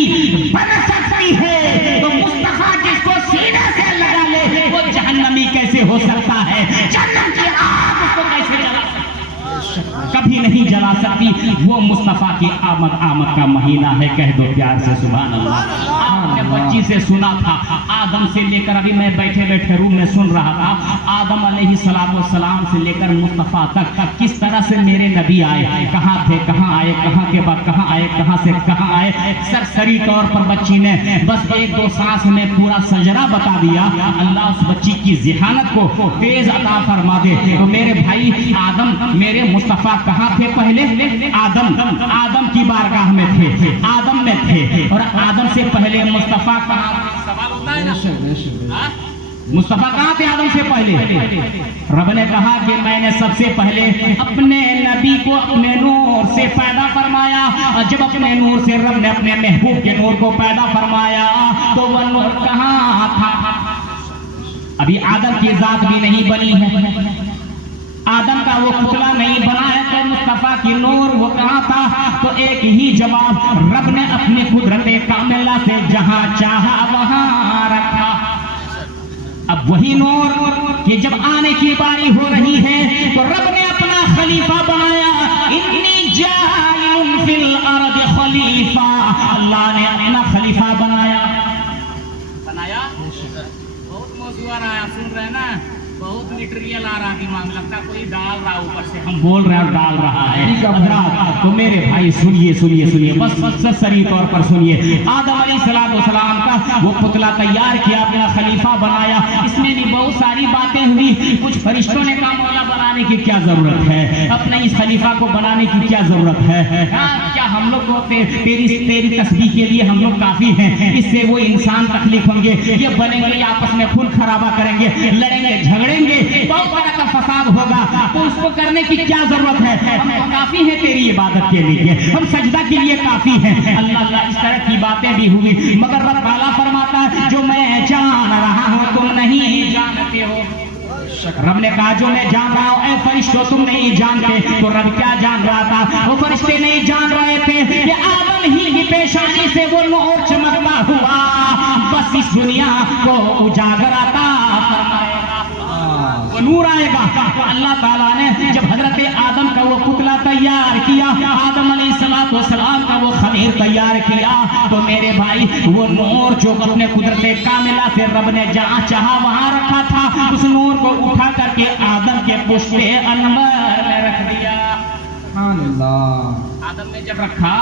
बन सकती है। तो मुस्तफा जिसको सीने से लगा ले वो जहन्नमी कैसे हो सकता है? जन्नत की आग उसको कैसे जला सकती? कभी नहीं जला सकती। वो मुस्तफा की आमद का महीना है, कह दो प्यार से सुभान अल्लाह। आपने बच्ची से सुना था, आदम से लेकर, अभी मैं बैठे बैठे रूम में सुन रहा था, आदम अलैहिस्सलाम से लेकर मुस्तफा तक किस तरह से मेरे नबी आए, कहाँ थे, कहाँ आए, कहाँ के बाद कहाँ आए, कहाँ से कहाँ आए। सरसरी तौर पर बच्ची ने बस एक दो सांस में पूरा सजरा बता दिया। अल्लाह उस बच्ची की ज़िहानत को तेज अता फरमा दे। तो मेरे भाई आदम मेरे मुस्तफा कहाँ थे? पहले आदम की बारगाह में थे, आदम में थे। और आदम से पहले मुस्तफा कहाँ थे? सवाल होता है ना, मुस्तफा कहाँ थे आदम से पहले? रब ने कहा कि मैंने सबसे पहले अपने नबी को अपने नूर से पैदा फरमाया, और जब अपने नूर से रब ने अपने महबूब के नूर को पैदा फरमाया तो वह नूर कहाँ था? अभी आदम की जात भी नहीं बनी है, आदम का वो पुतला नहीं बना है, तो मुस्तफा की नूर वो कहाँ था? तो एक ही जवाब, रब ने अपनी कुदरत कामिला से जहां चाहा वहां रखा। अब वही नूर कि जब आने की बारी हो रही है तो रब ने अपना खलीफा बनाया। इन्नी जाइलुन फिल अर्द खलीफा, अल्लाह ने अपना खलीफा बनाया। बहुत मौजूद आ रहा है, आप सुन रहे हैं ना, बहुत मटेरियल आ रहा है दिमाग में, लगता कोई डाल रहा ऊपर से, हम बोल रहे हैं डाल रहा है। हजरात तो मेरे भाई सुनिए सुनिए सुनिए, बस सरी तौर पर सुनिए। आदम अलैहिस्सलाम का वो पुतला तैयार किया, अपना खलीफा बनाया, इसमें भी बहुत सारी बातें हुई। कुछ फरिश्तों ने कहा मौला बनाने की क्या जरूरत है, अपने इस खलीफा को बनाने की क्या जरूरत है? क्या हम लोग तेरी तस्बीह के लिए हम लोग काफी हैं? इससे वो इंसान तकलीफ होंगे, ये बनेंगे, आपस में खून खराबा करेंगे, लड़ेंगे, झगड़ेंगे, बहुत बड़ा का फसाद होगा, तो उसको करने की क्या जरूरत है? हम तो काफी है तेरी इबादत के लिए, हम सजदा के लिए काफी है। अल्लाह अल्लाह, इस तरह की बातें भी हुई, मगर रब ताला फरमाता है जो मैं जान रहा हूं तुम नहीं जानते हो। रब ने कहा जो मैं जान रहा हूं ऐ फरिश्तों तुम नहीं जानते। तो रब क्या जान रहा था? वो फरिश्ते नहीं जान रहे थे कि आदम ही की पेशानी से वो नूर चमकता हुआ बस इस दुनिया को उजागर आता वो नूर आएगा। तो अल्लाह ताला ने जब हजरत आदम का वो पुतला तैयार किया, आदम अलैहिस्सलाम का वो खमीर तैयार किया, तो मेरे भाई वो नूर जो अपने कुदरत कामिला से रब ने जहाँ चाहा वहां रखा था, उस नूर को उठा करके आदम के पुश्ते अनवर में रख दिया। आदम ने जब रखा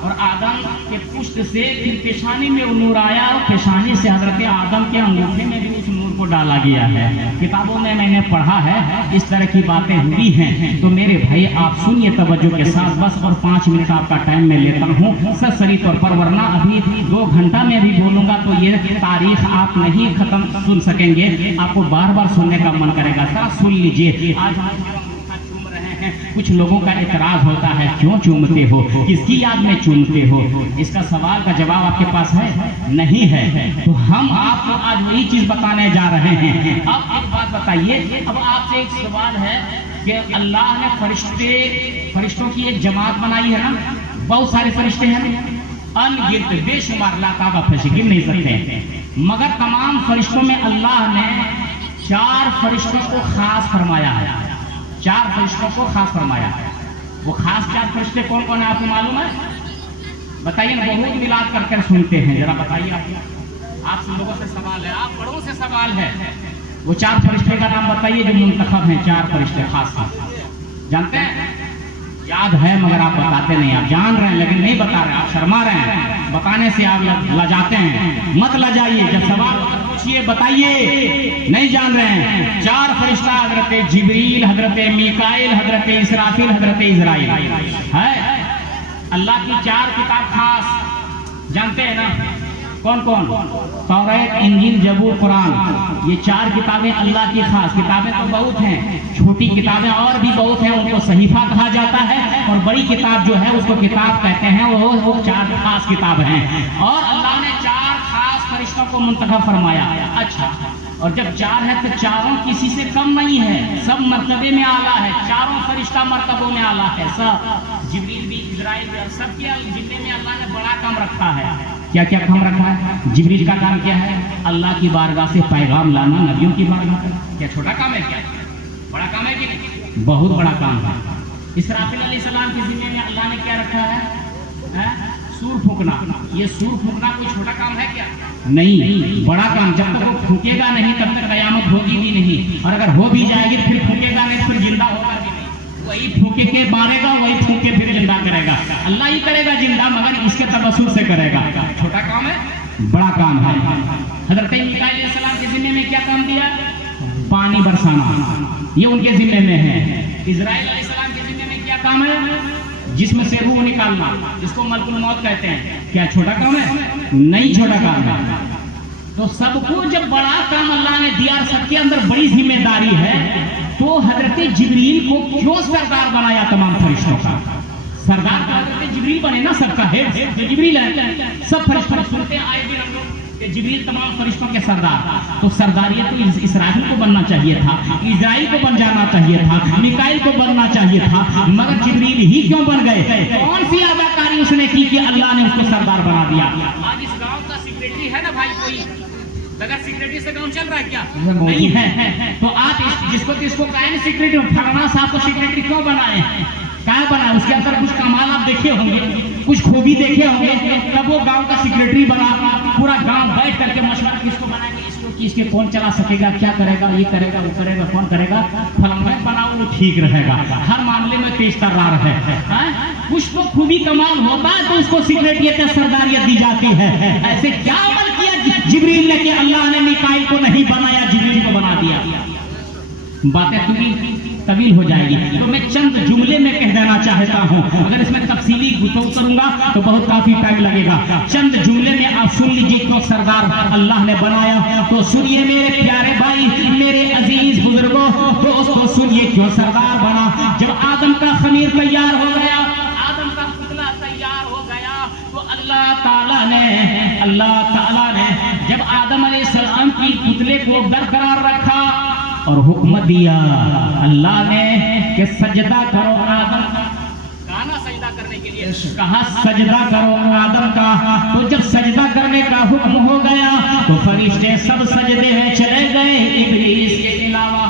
और आदम के पुष्ट से फिर पेशानी में वो नूर आया, और पेशानी से हजरत आदम के अंगूठे में भी उस नूर को डाला गया है। किताबों में मैंने पढ़ा है, इस तरह की बातें हुई हैं। तो मेरे भाई आप सुनिए तवज्जो के साथ, बस और 5 मिनट आपका टाइम मैं लेता हूँ सरसरी तौर पर, वरना अभी 2 घंटा में भी बोलूंगा तो ये तारीख आप नहीं खत्म सुन सकेंगे, आपको बार बार सुनने का मन करेगा। जरा सुन लीजिए। आज कुछ लोगों का इतराज होता है, क्यों चूमते हो, किसकी याद में चूमते हो? इसका सवाल का जवाब आपके पास है? नहीं है। तो हम आपको आज वही चीज बताने जा रहे हैं। अब एक बात बताइए, अब आपसे एक सवाल है कि अल्लाह ने फरिश्तों की एक जमात बनाई है ना, बहुत सारे फरिश्ते हैं, अनगिनत बेशुमार, लाताबा फरिश्ते, गिन नहीं सकते, मगर तमाम फरिश्तों में अल्लाह ने 4 फरिश्तों को खास फरमाया है। 4 फरिश्तों को खास फरमाया है। वो खास 4 फरिश्ते कौन कौन है आपको मालूम है? बताइए ना, बहुत मिलाद कर सुनते हैं, जरा बताइए। आपसे लोगों से सवाल है, आप बड़ों से सवाल है, वो 4 फरिश्ते का नाम बताइए जो मुंतखब हैं। 4 फरिश्ते खास जानते हैं? याद है मगर आप बताते नहीं। आप जान रहे हैं लेकिन नहीं बता रहे, आप शर्मा रहे हैं, बताने से आप लजाते हैं। मत लजाइए, जब सवाल पूछिए बताइए। नहीं जान रहे हैं? 4 फरिश्ता, हजरत जिब्रील, हजरत मीकाईल, हजरत इसराफील, हजरत इजराइल है। अल्लाह की 4 किताब खास जानते हैं ना? कौन कौन? तौरात, इंजील, जबूर, कुरान, ये 4 किताबें अल्लाह की खास। किताबें तो बहुत हैं, छोटी किताबें और भी बहुत हैं, उनको सहीफा कहा जाता है, और बड़ी किताब जो है उसको किताब कहते हैं। वो 4 खास किताब हैं, और अल्लाह ने 4 खास फरिश्तों को मुंतखब फरमाया। अच्छा, और जब 4 है तो चारों किसी से कम नहीं है, सब मर्तबे में आला है, चारों फरिश्ता मर्तबों में आला है, सब जिब्रील भी, इजराइल भी, सबके जिले में अल्लाह ने बड़ा काम रखा है। क्या क्या काम रखा है? जिब्रील का काम क्या है? अल्लाह की बारगाह से पैगाम लाना, नबियों की बारगाह। क्या छोटा काम है? क्या बड़ा काम है कि बहुत बड़ा काम है। इसराफील अलैहिस्सलाम के जिम्मे में अल्लाह ने क्या रखा है? सूर फूंकना। ये सूर फूंकना कोई छोटा काम है क्या? नहीं, बड़ा काम। जब तक वो फूंकेगा नहीं तब तक कयामत होगी भी नहीं, और अगर हो भी जाएगी फिर फूंकेगा नहीं, फिर जिंदा होगा भी नहीं। वही फूके के मारेगा, वही फूके फिर जिंदा करेगा। अल्लाह ही करेगा जिंदा, मगर इसके तवस्सुल से करेगा। छोटा काम है? बड़ा काम है। हजरत मीकाईल अलैहिस्सलाम के जिम्मे में क्या काम दिया? पानी बरसाना, ये उनके जिम्मे में है। इजराइल अलैहिस्सलाम के जिम्मे में क्या काम है? जिसमें से रूह निकालना, जिसको मलकुल मौत कहते हैं। क्या छोटा काम है? नहीं छोटा काम है। तो सबको जब बड़ा काम अल्लाह ने दिया और सबके अंदर बड़ी जिम्मेदारी है, तो हजरत जिब्रील को क्यों सरदार बनाया तमाम फरिश्तों का? सरदार तो हजरत जिब्रील बने ना, सबका हेड जो जिब्रील है। सब फरिश्ते सुनते आए भी हम लोग कि जिब्रील तमाम फरिश्तों के सरदार। तो सरदारियत तो इसराइल को बनना चाहिए था, इजराइल को बन जाना चाहिए था, मिकाइल को बनना चाहिए था, मगर जिब्रील ही क्यों बन गए? कौन सी अदाकारी उसने की कि अल्लाह ने उसको सरदार बना दिया? आज इस गांव का सेक्रेटरी है ना भाई, कोई बगैर सेक्रेटरी से गांव चल रहा है क्या? नहीं है। तो आप जिसको कहें सेक्रेटरी, फलाना साहब को सेक्रेटरी क्यों बनाए? क्या बना? उसके अंदर कुछ कमाल आप देखे होंगे, कुछ खूबी देखे होंगे, तब वो गांव का सेक्रेटरी बना। पूरा गांव बैठ करके मशवरा किसको बनाएंगे, इसको किसके कौन चला सकेगा, क्या करेगा, ये करेगा, वो करेगा, कौन करेगा, फलाना बनाओ वो ठीक रहेगा, हर मामले में तेज तर्रार है। कुछ तो खूबी कमाल होता है तो उसको सेक्रेटरियत सरदारियत दी जाती है। ऐसे क्या अमल किया जिब्रील ने कि अल्लाह ने मिकाइल को नहीं बनाया, जिब्रील को बना दिया? बातें थोड़ी तवील हो जाएगी, तो मैं चंद जुमले में कह देना चाहता हूँ। अगर इसमें तफसीली गुफ्तगू करूंगा तो बहुत काफी टाइम लगेगा। चंद जुमले में आप सुन लीजिए क्यों सरदार अल्लाह ने बनाया। तो सुनिए मेरे प्यारे भाई, मेरे अजीज बुजुर्गों, दोस्तों, सुनिए क्यों सरदार बना। जब आदम का खमीर तैयार हो गया, आदम का पुतला तैयार हो गया, तो अल्लाह ताला ने जब आदम अलैहिस्सलाम की पुतले को बरकरार रखा और हुक्म दिया अल्लाह ने कि सजदा करो आदम का। कहा ना सजदा करने के लिए, कहा सजदा करो आदम का। तो जब सजदा करने का हुक्म हो गया तो फरिश्ते सब सजदे में चले गए, इब्लीस के अलावा,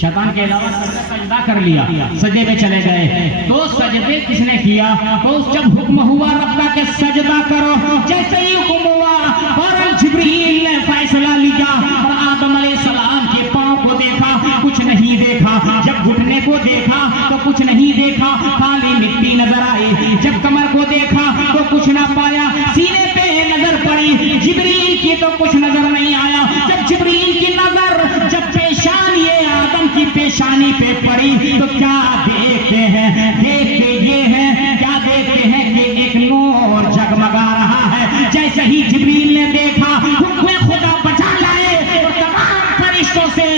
शैतान के अलावा सबने सजदा कर लिया, सजदे में चले गए। तो सजदे किसने किया? तो जब हुक्म हुआ रब का कि सजदा करो, जैसे ही हुक्म हुआ फौरन जिब्रील ने फैसला लिया और आदम अलैहिस्सलाम के पांव को देखा, कुछ नहीं देखा। जब घुटने को देखा तो कुछ नहीं देखा, खाली मिट्टी नजर आई। जब कमर को देखा तो कुछ ना पाया, सीने पे नजर पड़ी जिब्रील की तो कुछ नजर नहीं आया। जब जिब्रील की नजर जब पेशानी आदम की पेशानी पे पड़ी तो क्या देखते हैं? देखते ये हैं, क्या देखते हैं कि एक नूर जगमगा रहा है। जैसे ही जिब्रील ने देखा, हुक्म खुदा बचा लाए, तो तमाम फरिश्तों से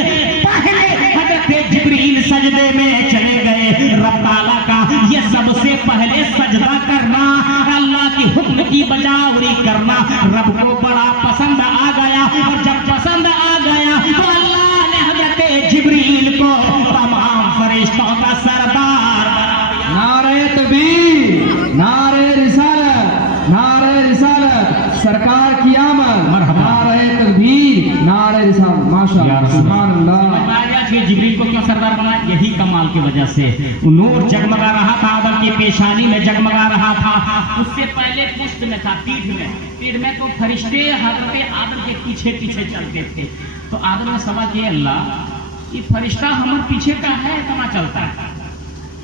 पहले हजरत जिब्रील सजदे में चले गए। रब ताला का ये सबसे पहले सजदा करना, अल्लाह की हुक्म की बजावरी करना रब को बड़ा पसंद आ गया। और जब पसंद आ गया तो अल्लाह ने हजरत जिब्रील को तमाम फरिश्तों का सरदार बना दिया। नारे तकबीर, नारे रिसालत, नारे रिसालत, सरकार की आमद, नारे तकबीर, नारे रिसालत। माशाअल्लाह, सुभान अल्लाह। जिब्रील को क्यों सरदार बना? यही कमाल की वजह से। नूर जगमगा रहा था, आदम की पेशानी में जगमगा रहा था। उससे पहले पुष्ट में था, पीठ में तो फरिश्ते हजरत आदम के पीछे पीछे चलते थे। तो आदम ने सवाल किया, अल्लाह ये फरिश्ता हमारे पीछे का है, इतना चलता है,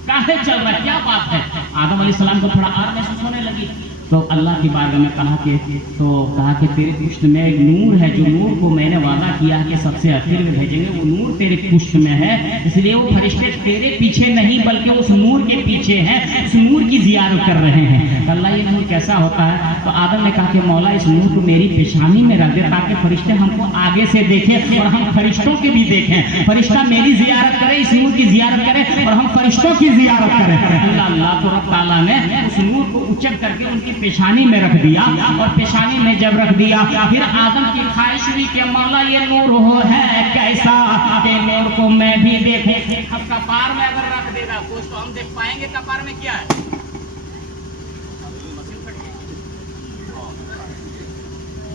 काहे चल रहा है, क्या बात है? आदम अलैहिस्सलाम को थोड़ा आर महसूस होने लगी। तो अल्लाह की बारगाह में कहा कि तेरे पुष्ट में एक नूर है, जो नूर को मैंने वादा किया कि सबसे आखिर में भेजेंगे, वो नूर तेरे पुष्ट में है, इसलिए वो फरिश्ते तेरे पीछे नहीं बल्कि उस नूर के पीछे हैं, उस नूर की जियारत कर रहे हैं। तो अल्लाह ये नूर कैसा होता है? तो आदम ने कहा कि मौला इस नूर को मेरी पेशानी में रख दे ताकि फरिश्ते हमको आगे से देखें और हम फरिश्तों के भी देखें। फरिश्ता मेरी जियारत करे, इस नूर की जियारत करे और हम फरिश्तों की जियारत करें। अल्लाह तो रब ताला ने उस नूर को उचक करके उनकी पेशानी में रख दिया। और पेशानी में जब रख दिया, फिर आदम की ख्वाहिश हुई कि मौला ये नूर हो है कैसा कि नूर को मैं भी देखूं। अब कपार में अगर रख देगा कुछ तो हम देख पाएंगे कपार में क्या है।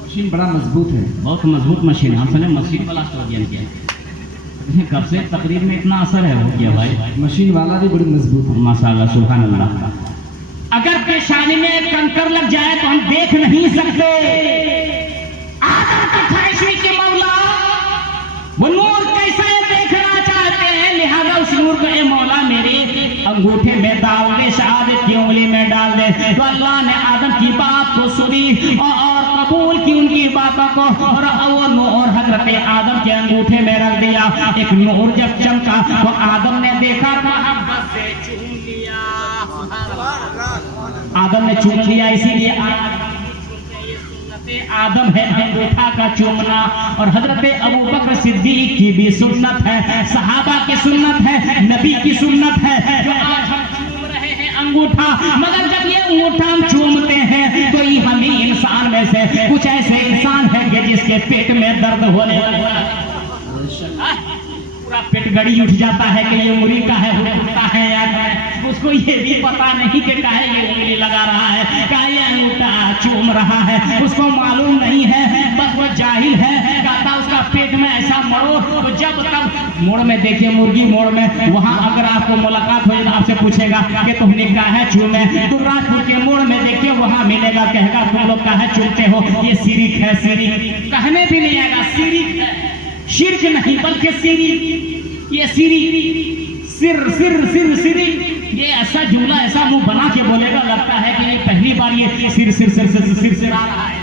मशीन बड़ा मजबूत है, बहुत मजबूत मशीन है। हम समझे मशीन वाला स्लोगन किया, कब से तकरीर में इतना असर है हो गया भाई। मशीन वाला भी बड़ी मजबूत है, माशाअल्लाह, सुभान अल्लाह। अगर पेशानी में कंकर लग जाए तो हम देख नहीं सकते। आदम की ख्वाहिश हुई कि मौला वो नूर कैसा है देखना चाहते हैं, लिहाजा उस नूर को ए मौला मेरे अंगूठे में डाल दे, शहादत की उंगली में डाल दे। तो अल्लाह ने आदम की बात को सुनी और कबूल की उनकी बातों को, और वो नूर हजरत आदम के अंगूठे में रख दिया। एक नूर जब चमका तो आदम ने देखा, मोहब्बत से चूम लिया। आदम ने चूम लिया, इसीलिए आदम है अंगूठा का चूमना, और हजरत अबू बकर सिद्दीक की भी सुन्नत है, सहाबा की सुन्नत है, नबी की सुन्नत है। जो आज हम चूम रहे हैं अंगूठा, मगर जब ये अंगूठा हम चूमते हैं तो ये हम ही इंसान में से कुछ ऐसे इंसान है कि जिसके पेट में दर्द होने लगा है, पूरा पेट गड़ी उठ जाता है कि ये उंगली का है, उठता है या उसको ये भी पता नहीं कि काहे ये उंगली लगा रहा है, काहे ये अंगूठा चूम रहा है, उसको मालूम नहीं है, बस वो जाहिल है, कहता उसका पेट में ऐसा मोड़, तो जब तब मोड़ में देखिए मुर्गी मोड़ में, वहाँ अगर आपको मुलाकात हो जाए आपसे पूछेगा कि तुमने काहे चूमे, तो राजपुर के मोड़ में देखिए वहाँ मिलेगा, कहेगा तुम लोग काहे चूमते हो, ये शिरक है, शिरक कहने भी नहीं आएगा, शिरक है, शिरक नहीं बल्कि शिरक, ये शिरक, सिर सिर सिर शिरक, ये ऐसा जुमला ऐसा मुंह बना के बोलेगा लगता है कि ये पहली बार ये सिर सिर सिर सिर सिर सिर आ रहा है,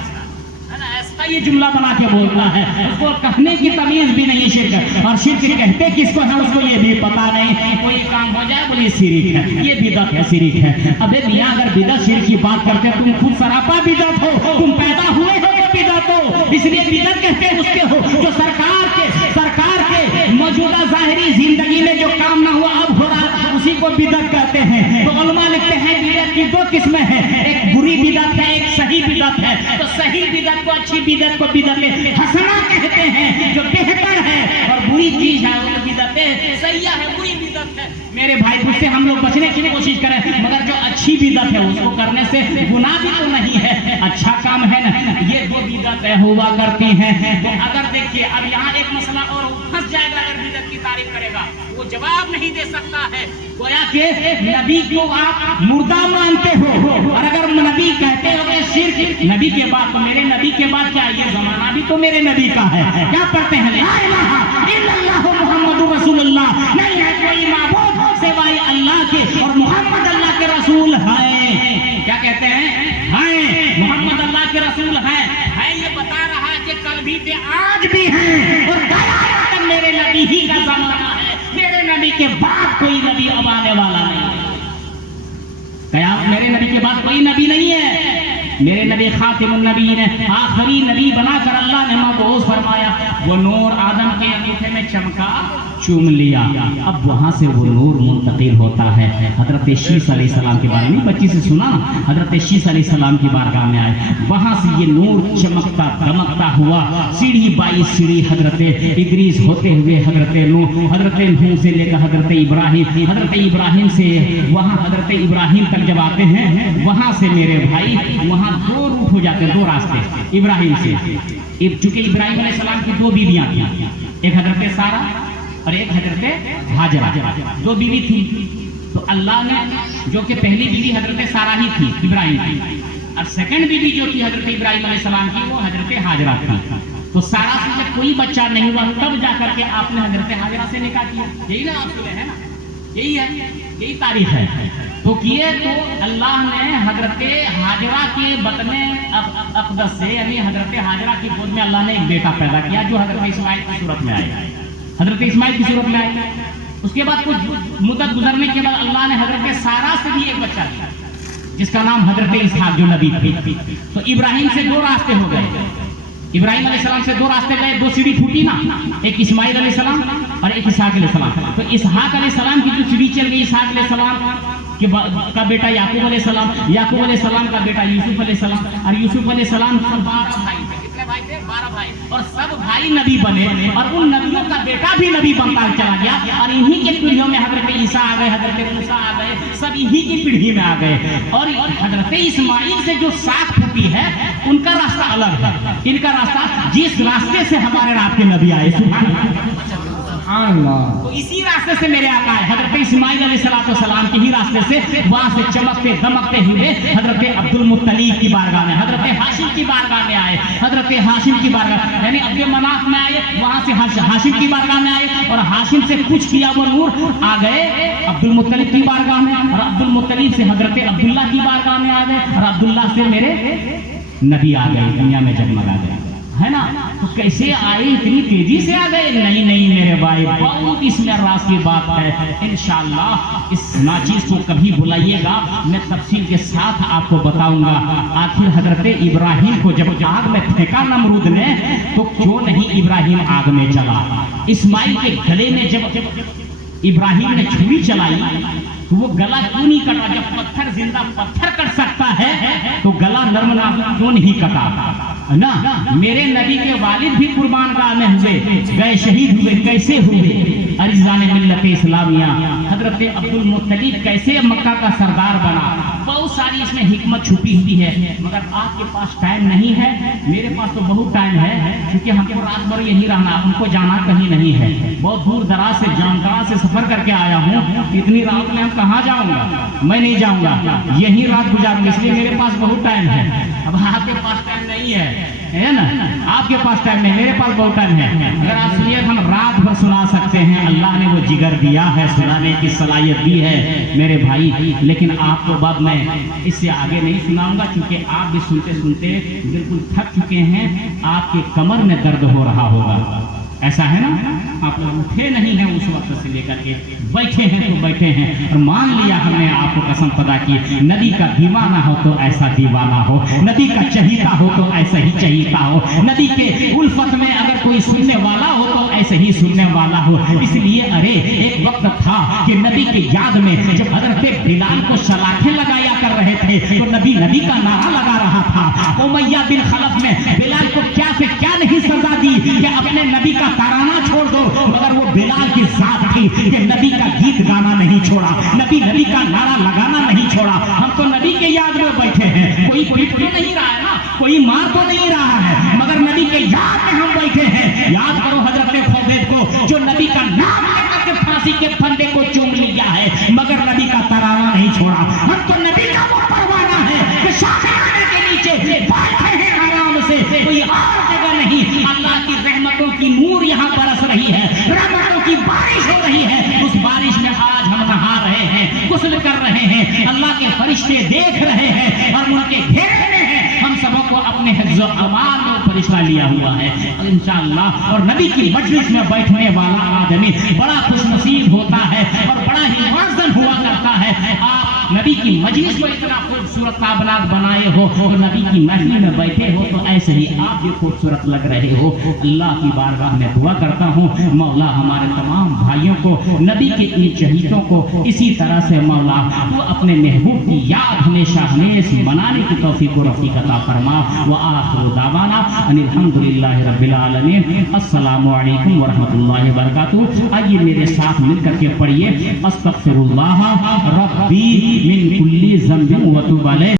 ऐसा ये जुमला बना के बोलता है, उसको कहने की तमीज भी नहीं शिरक, और शिरक कहते किसको है उसको ये भी पता नहीं, कोई काम हो जाए बोले शिरक है, ये बिदअत है, शिरक है। अबे मियां अगर बिदअत शिरक की बात करते तुम खुद सरापा बिदअत हो, तुम पैदा हुए हो तो बिदअत हो, इसलिए बिदअत कहते हैं उसके हो जो सरकार के मौजूदा जाहिरी जिंदगी में जो काम ना हुआ अब हो रहा, उसी को बिदअत कहते हैं। तो उलमा लिखते हैं बिदअत की दो किस्में हैं, एक बुरी बिदअत है, एक सही बिदअत है। तो सही बिदअत को, अच्छी बिदअत को बिदअत हसना कहते हैं, जो बेहतर है, और बुरी चीज है वो बिदअत सैया है, बुरी बिदअत है। मेरे भाई उससे हम लोग बचने की कोशिश करें, मगर जो अच्छी बिदअत है उसको करने से गुनाह भी तो नहीं है, अच्छा काम है ना, ये दो बिदअत हुआ करती हैं। तो अगर देखिए अब यहाँ एक मसला और फंस जाएगा, अगर बिदअत की तारीफ करेगा वो जवाब नहीं दे सकता है, गोया कि नबी को आप मुर्दा मानते हो, और अगर नबी कहते हो कि शिर्क नबी के बाद, तो मेरे नबी के बाद क्या ये जमाना भी तो मेरे नबी का है, क्या पढ़ते हैं ला इलाहा इल्लल्लाहु मुहम्मदुर रसूलुल्लाह, नहीं है कोई माबूद सिवाय अल्लाह के, और मोहम्मद अल्लाह के रसूल हैं। क्या कहते हैं? हैं, मोहम्मद अल्लाह के रसूल हैं, ये बता रहा है कि कल भी थे आज भी हैं, और क़यामत तक मेरे नबी ही का जमाना है, मेरे नबी के बाद कोई नबी अब आने वाला नहीं, क़यामत मेरे नबी के बाद कोई नबी नहीं है, मेरे नबी खातिमुन नबीय्यीन है, आखिरी नबी बनाकर अल्लाह ने मबऊस फरमाया। वो नूर आदम के अंगूठे में चमका, चूम लिया, अब वहां से वो नूर मुंतकिल होता है हजरत शीस अलैहिस्सलाम के बारे में, बच्ची से सुना ना, हजरत शीस अलैहिस्सलाम की बारगाह में आए, वहां से ये नूर चमकता दमकता हुआ सीढ़ी बाई सीढ़ी हजरत इदरीस होते हुए हजरत नूह से लेकर हजरत इब्राहिम से वहां हजरत इब्राहिम तक जब आते हैं, वहां से मेरे भाई वहां दो रूट हो जाते हैं, दो रास्ते इब्राहिम से, चूंकि इब्राहिम अलैहिस्सलाम की दो बीवियां थी, एक हजरत सारा और एक हजरत हाजरा, दो बीवी थी। तो अल्लाह ने, जो कि पहली बीवी हजरत सारा ही थी इब्राहिम की, और सेकंड बीवी जो थी हजरत इब्राहिम अलैहिस्सलाम की वो हजरत हाजरा थी। तो सारा से जब कोई बच्चा नहीं हुआ तब जाकर के आपने हजरत हाजरा से निकाह किया, यही ना आप सुने हैं ना, यही है, यही तारीख है। तो किए तो अल्लाह ने हजरत हाजरा के बतने अक़दस से, यानी हजरत हाजरा की गोद में अल्लाह ने एक बेटा पैदा किया जो हजरत इस्माइल की सूरत में आया, हजरत इस्माइल की सूरत में आया। उसके बाद कुछ मुद्दत गुजरने के बाद अल्लाह ने हजरत सारा से भी एक बच्चा दिया जिसका नाम हजरत इसहाक जो नबी थे। तो इब्राहिम से दो रास्ते हो गए, इब्राहिम अलैहिस्सलाम से दो रास्ते गए, दो सीढ़ी फूटी ना, एक इस्माइल अलैहिस्सलाम और एक इसहाक अलैहिस्सलाम। तो इसहाक अलैहिस्सलाम की जो सीढ़ी चल गई, इसहाक अलैहिस्सलाम का बेटा याकूब अलैहिस्सलाम, याकूब अलैहिस्सलाम का बेटा यूसुफ अलैहिस्सलाम, और यूसुफ अलैहिस्सलाम 12 भाई थे। कितने भाई थे? 12 भाई, और सब भाई नबी बने, और उन नबियों का बेटा भी नबी बनता चला गया, और इन्हीं के पीढ़ियों में हजरत ईसा आ गए, हजरत मूसा आ गए, सब इन्हीं की पीढ़ी में आ गए। और हजरत इस्माइल से जो साख फूटी है उनका रास्ता अलग है, इनका रास्ता जिस रास्ते से हमारे रात के नबी आए, तो इसी रास्ते से मेरे आका है, हजरत इस्माइल अलैहिस्सलाम के ही रास्ते से, वहां से चमकते दमकते हुए हजरत अब्दुल मुत्तलिब की बारगाह में, हजरत हाशिम की बारगाह में आए, हजरत हाशिम की बारगाह यानी अब्दुल मनाफ में आए, वहां से हाशिम की बारगाह में आए, और हाशिम से कुछ किया वो नूर आ गए अब्दुल मुत्तलिब की बारगाह में, और अब्दुल मुत्तलिब से हजरत अब्दुल्ला की बारगाह में आ गए, और अब्दुल्ला से मेरे नबी आ गए, दुनिया में जगमगा गए। है ना, तो कैसे आए, इतनी तेजी से आ गए? नहीं नहीं मेरे भाई, बहुत इसमें राज की बात है। इंशाअल्लाह इस नाचीज को कभी बुलाइएगा, मैं तफसील के साथ आपको बताऊंगा। आखिर हजरत इब्राहिम को जब आग में फेंका नमरूद ने, तो क्यों नहीं इब्राहिम आग में चला? इस्माइल के गले में जब इब्राहिम ने छुरी चलाई तो वो गला क्यों नहीं कटा? जब पत्थर जिंदा पत्थर कट सकता है तो गला नर्म नाजुक क्यों नहीं कटा ना? मेरे नबी के वालिद भी कुर्बान गाह में हुए, गए शहीद हुए, कैसे हुए? अरिजान मिल्लत इस्लामिया हजरत अब्दुल मुत्तलिब कैसे मक्का का सरदार बना? बहुत सारी इसमें हिकमत छुपी हुई है, मगर आपके पास टाइम नहीं है, मेरे पास तो बहुत टाइम है, क्योंकि हमको रात भर यही रहना, हमको जाना कहीं नहीं है। बहुत दूर दराज से जामताड़ा से सफर करके आया हूँ, इतनी रात में हम कहाँ जाऊंगा? मैं नहीं जाऊंगा, यही रात गुजारूंगा, इसलिए मेरे पास बहुत टाइम है। अब आपके पास टाइम नहीं है ना? आपके पास टाइम नहीं, मेरे पास बहुत टाइम है। अगर आप सुनिए हम रात भर सुना सकते हैं, अल्लाह ने वो जिगर दिया है, सुनाने की सलाहियत दी है मेरे भाई। लेकिन आपको बाद में इससे आगे नहीं सुनाऊंगा, क्योंकि आप भी सुनते सुनते बिल्कुल थक चुके हैं, आपके कमर में दर्द हो रहा होगा, ऐसा है ना? आप लोग उठे नहीं हैं उस वक्त से लेकर के, बैठे हैं तो बैठे हैं, और मान लिया हमने आपको कसम पता की, नबी का दीवाना हो तो ऐसा दीवाना हो, नबी का चहीता हो तो ऐसा ही चहीता हो, नबी के उल्फत में अगर कोई सुनने वाला हो तो ऐसे ही सुनने वाला हो। इसलिए अरे एक वक्त था कि नबी के याद में जब हजरत बिलाल को सलाखें लगाया कर रहे थे, तो नबी का नारा लगा रहा था। उमैया बिन खलफ ने बिलाल को क्या से क्या नहीं सजा दी कि अपने नबी का तराना छोड़ दो, मगर वो बिलाल की जात थी कि नबी का गीत गाना नहीं छोड़ा, नबी का नारा लगाना नहीं छोड़ा। हम तो नबी के याद में बैठे हैं, कोई पीट तो नहीं रहा है ना, कोई मार तो नहीं रहा है, मगर नबी के याद में हम बैठे हैं। याद करो हजरत खौबैब को, जो नबी का नाम लेकर के फांसी के फंदे को चूम लिया है, मगर नबी का तराना नहीं छोड़ा। हम तो नबी का वो परवाना है कि शाहराने के नीचे बैठे हैं आराम से, कोई और जगह नहीं। अल्लाह की रहमतों की नूर यहाँ बरस रही है, रहमतों की बारिश हो रही है। उस बारिश में आज हम नहा रहे हैं, गुस्ल कर रहे हैं, अल्लाह के फरिश्ते देख रहे हैं और उनके घेरे में हैं। हम सबों को अपने हिफ्ज़ और अमान में फरिश्ता लिया हुआ है इंशाअल्लाह। और नबी की मजलिस में बैठने वाला आदमी बड़ा खुशनसीब होता है और बड़ा ही मुअज़्ज़म हुआ करता है। आप नबी की मजलिस को इतना खूबसूरत काबलात बनाए हो, और नबी की महफिल में बैठे हो, तो ऐसे ही आप भी खूबसूरत लग रहे हो। अल्लाह की बारगाह में दुआ करता हूँ, मौला हमारे तमाम भाइयों को, नबी के इन शहीदों को इसी तरह से मौला वो अपने महबूब की याद हमेशा हमेशा बनाने की तौफीक और रफ़ीक अता फरमा। व आखिरु दावाना अनिल हम्दुलिल्लाहि रब्बिल आलमीन। अस्सलामु अलैकुम व रहमतुल्लाहि व बरकातुहू। आइए मेरे साथ मिलकर के पढ़िए, अस्तगफिरुल्लाह रब्बी मिन कुल्ली ज़ंबिन व तुब अलैहि।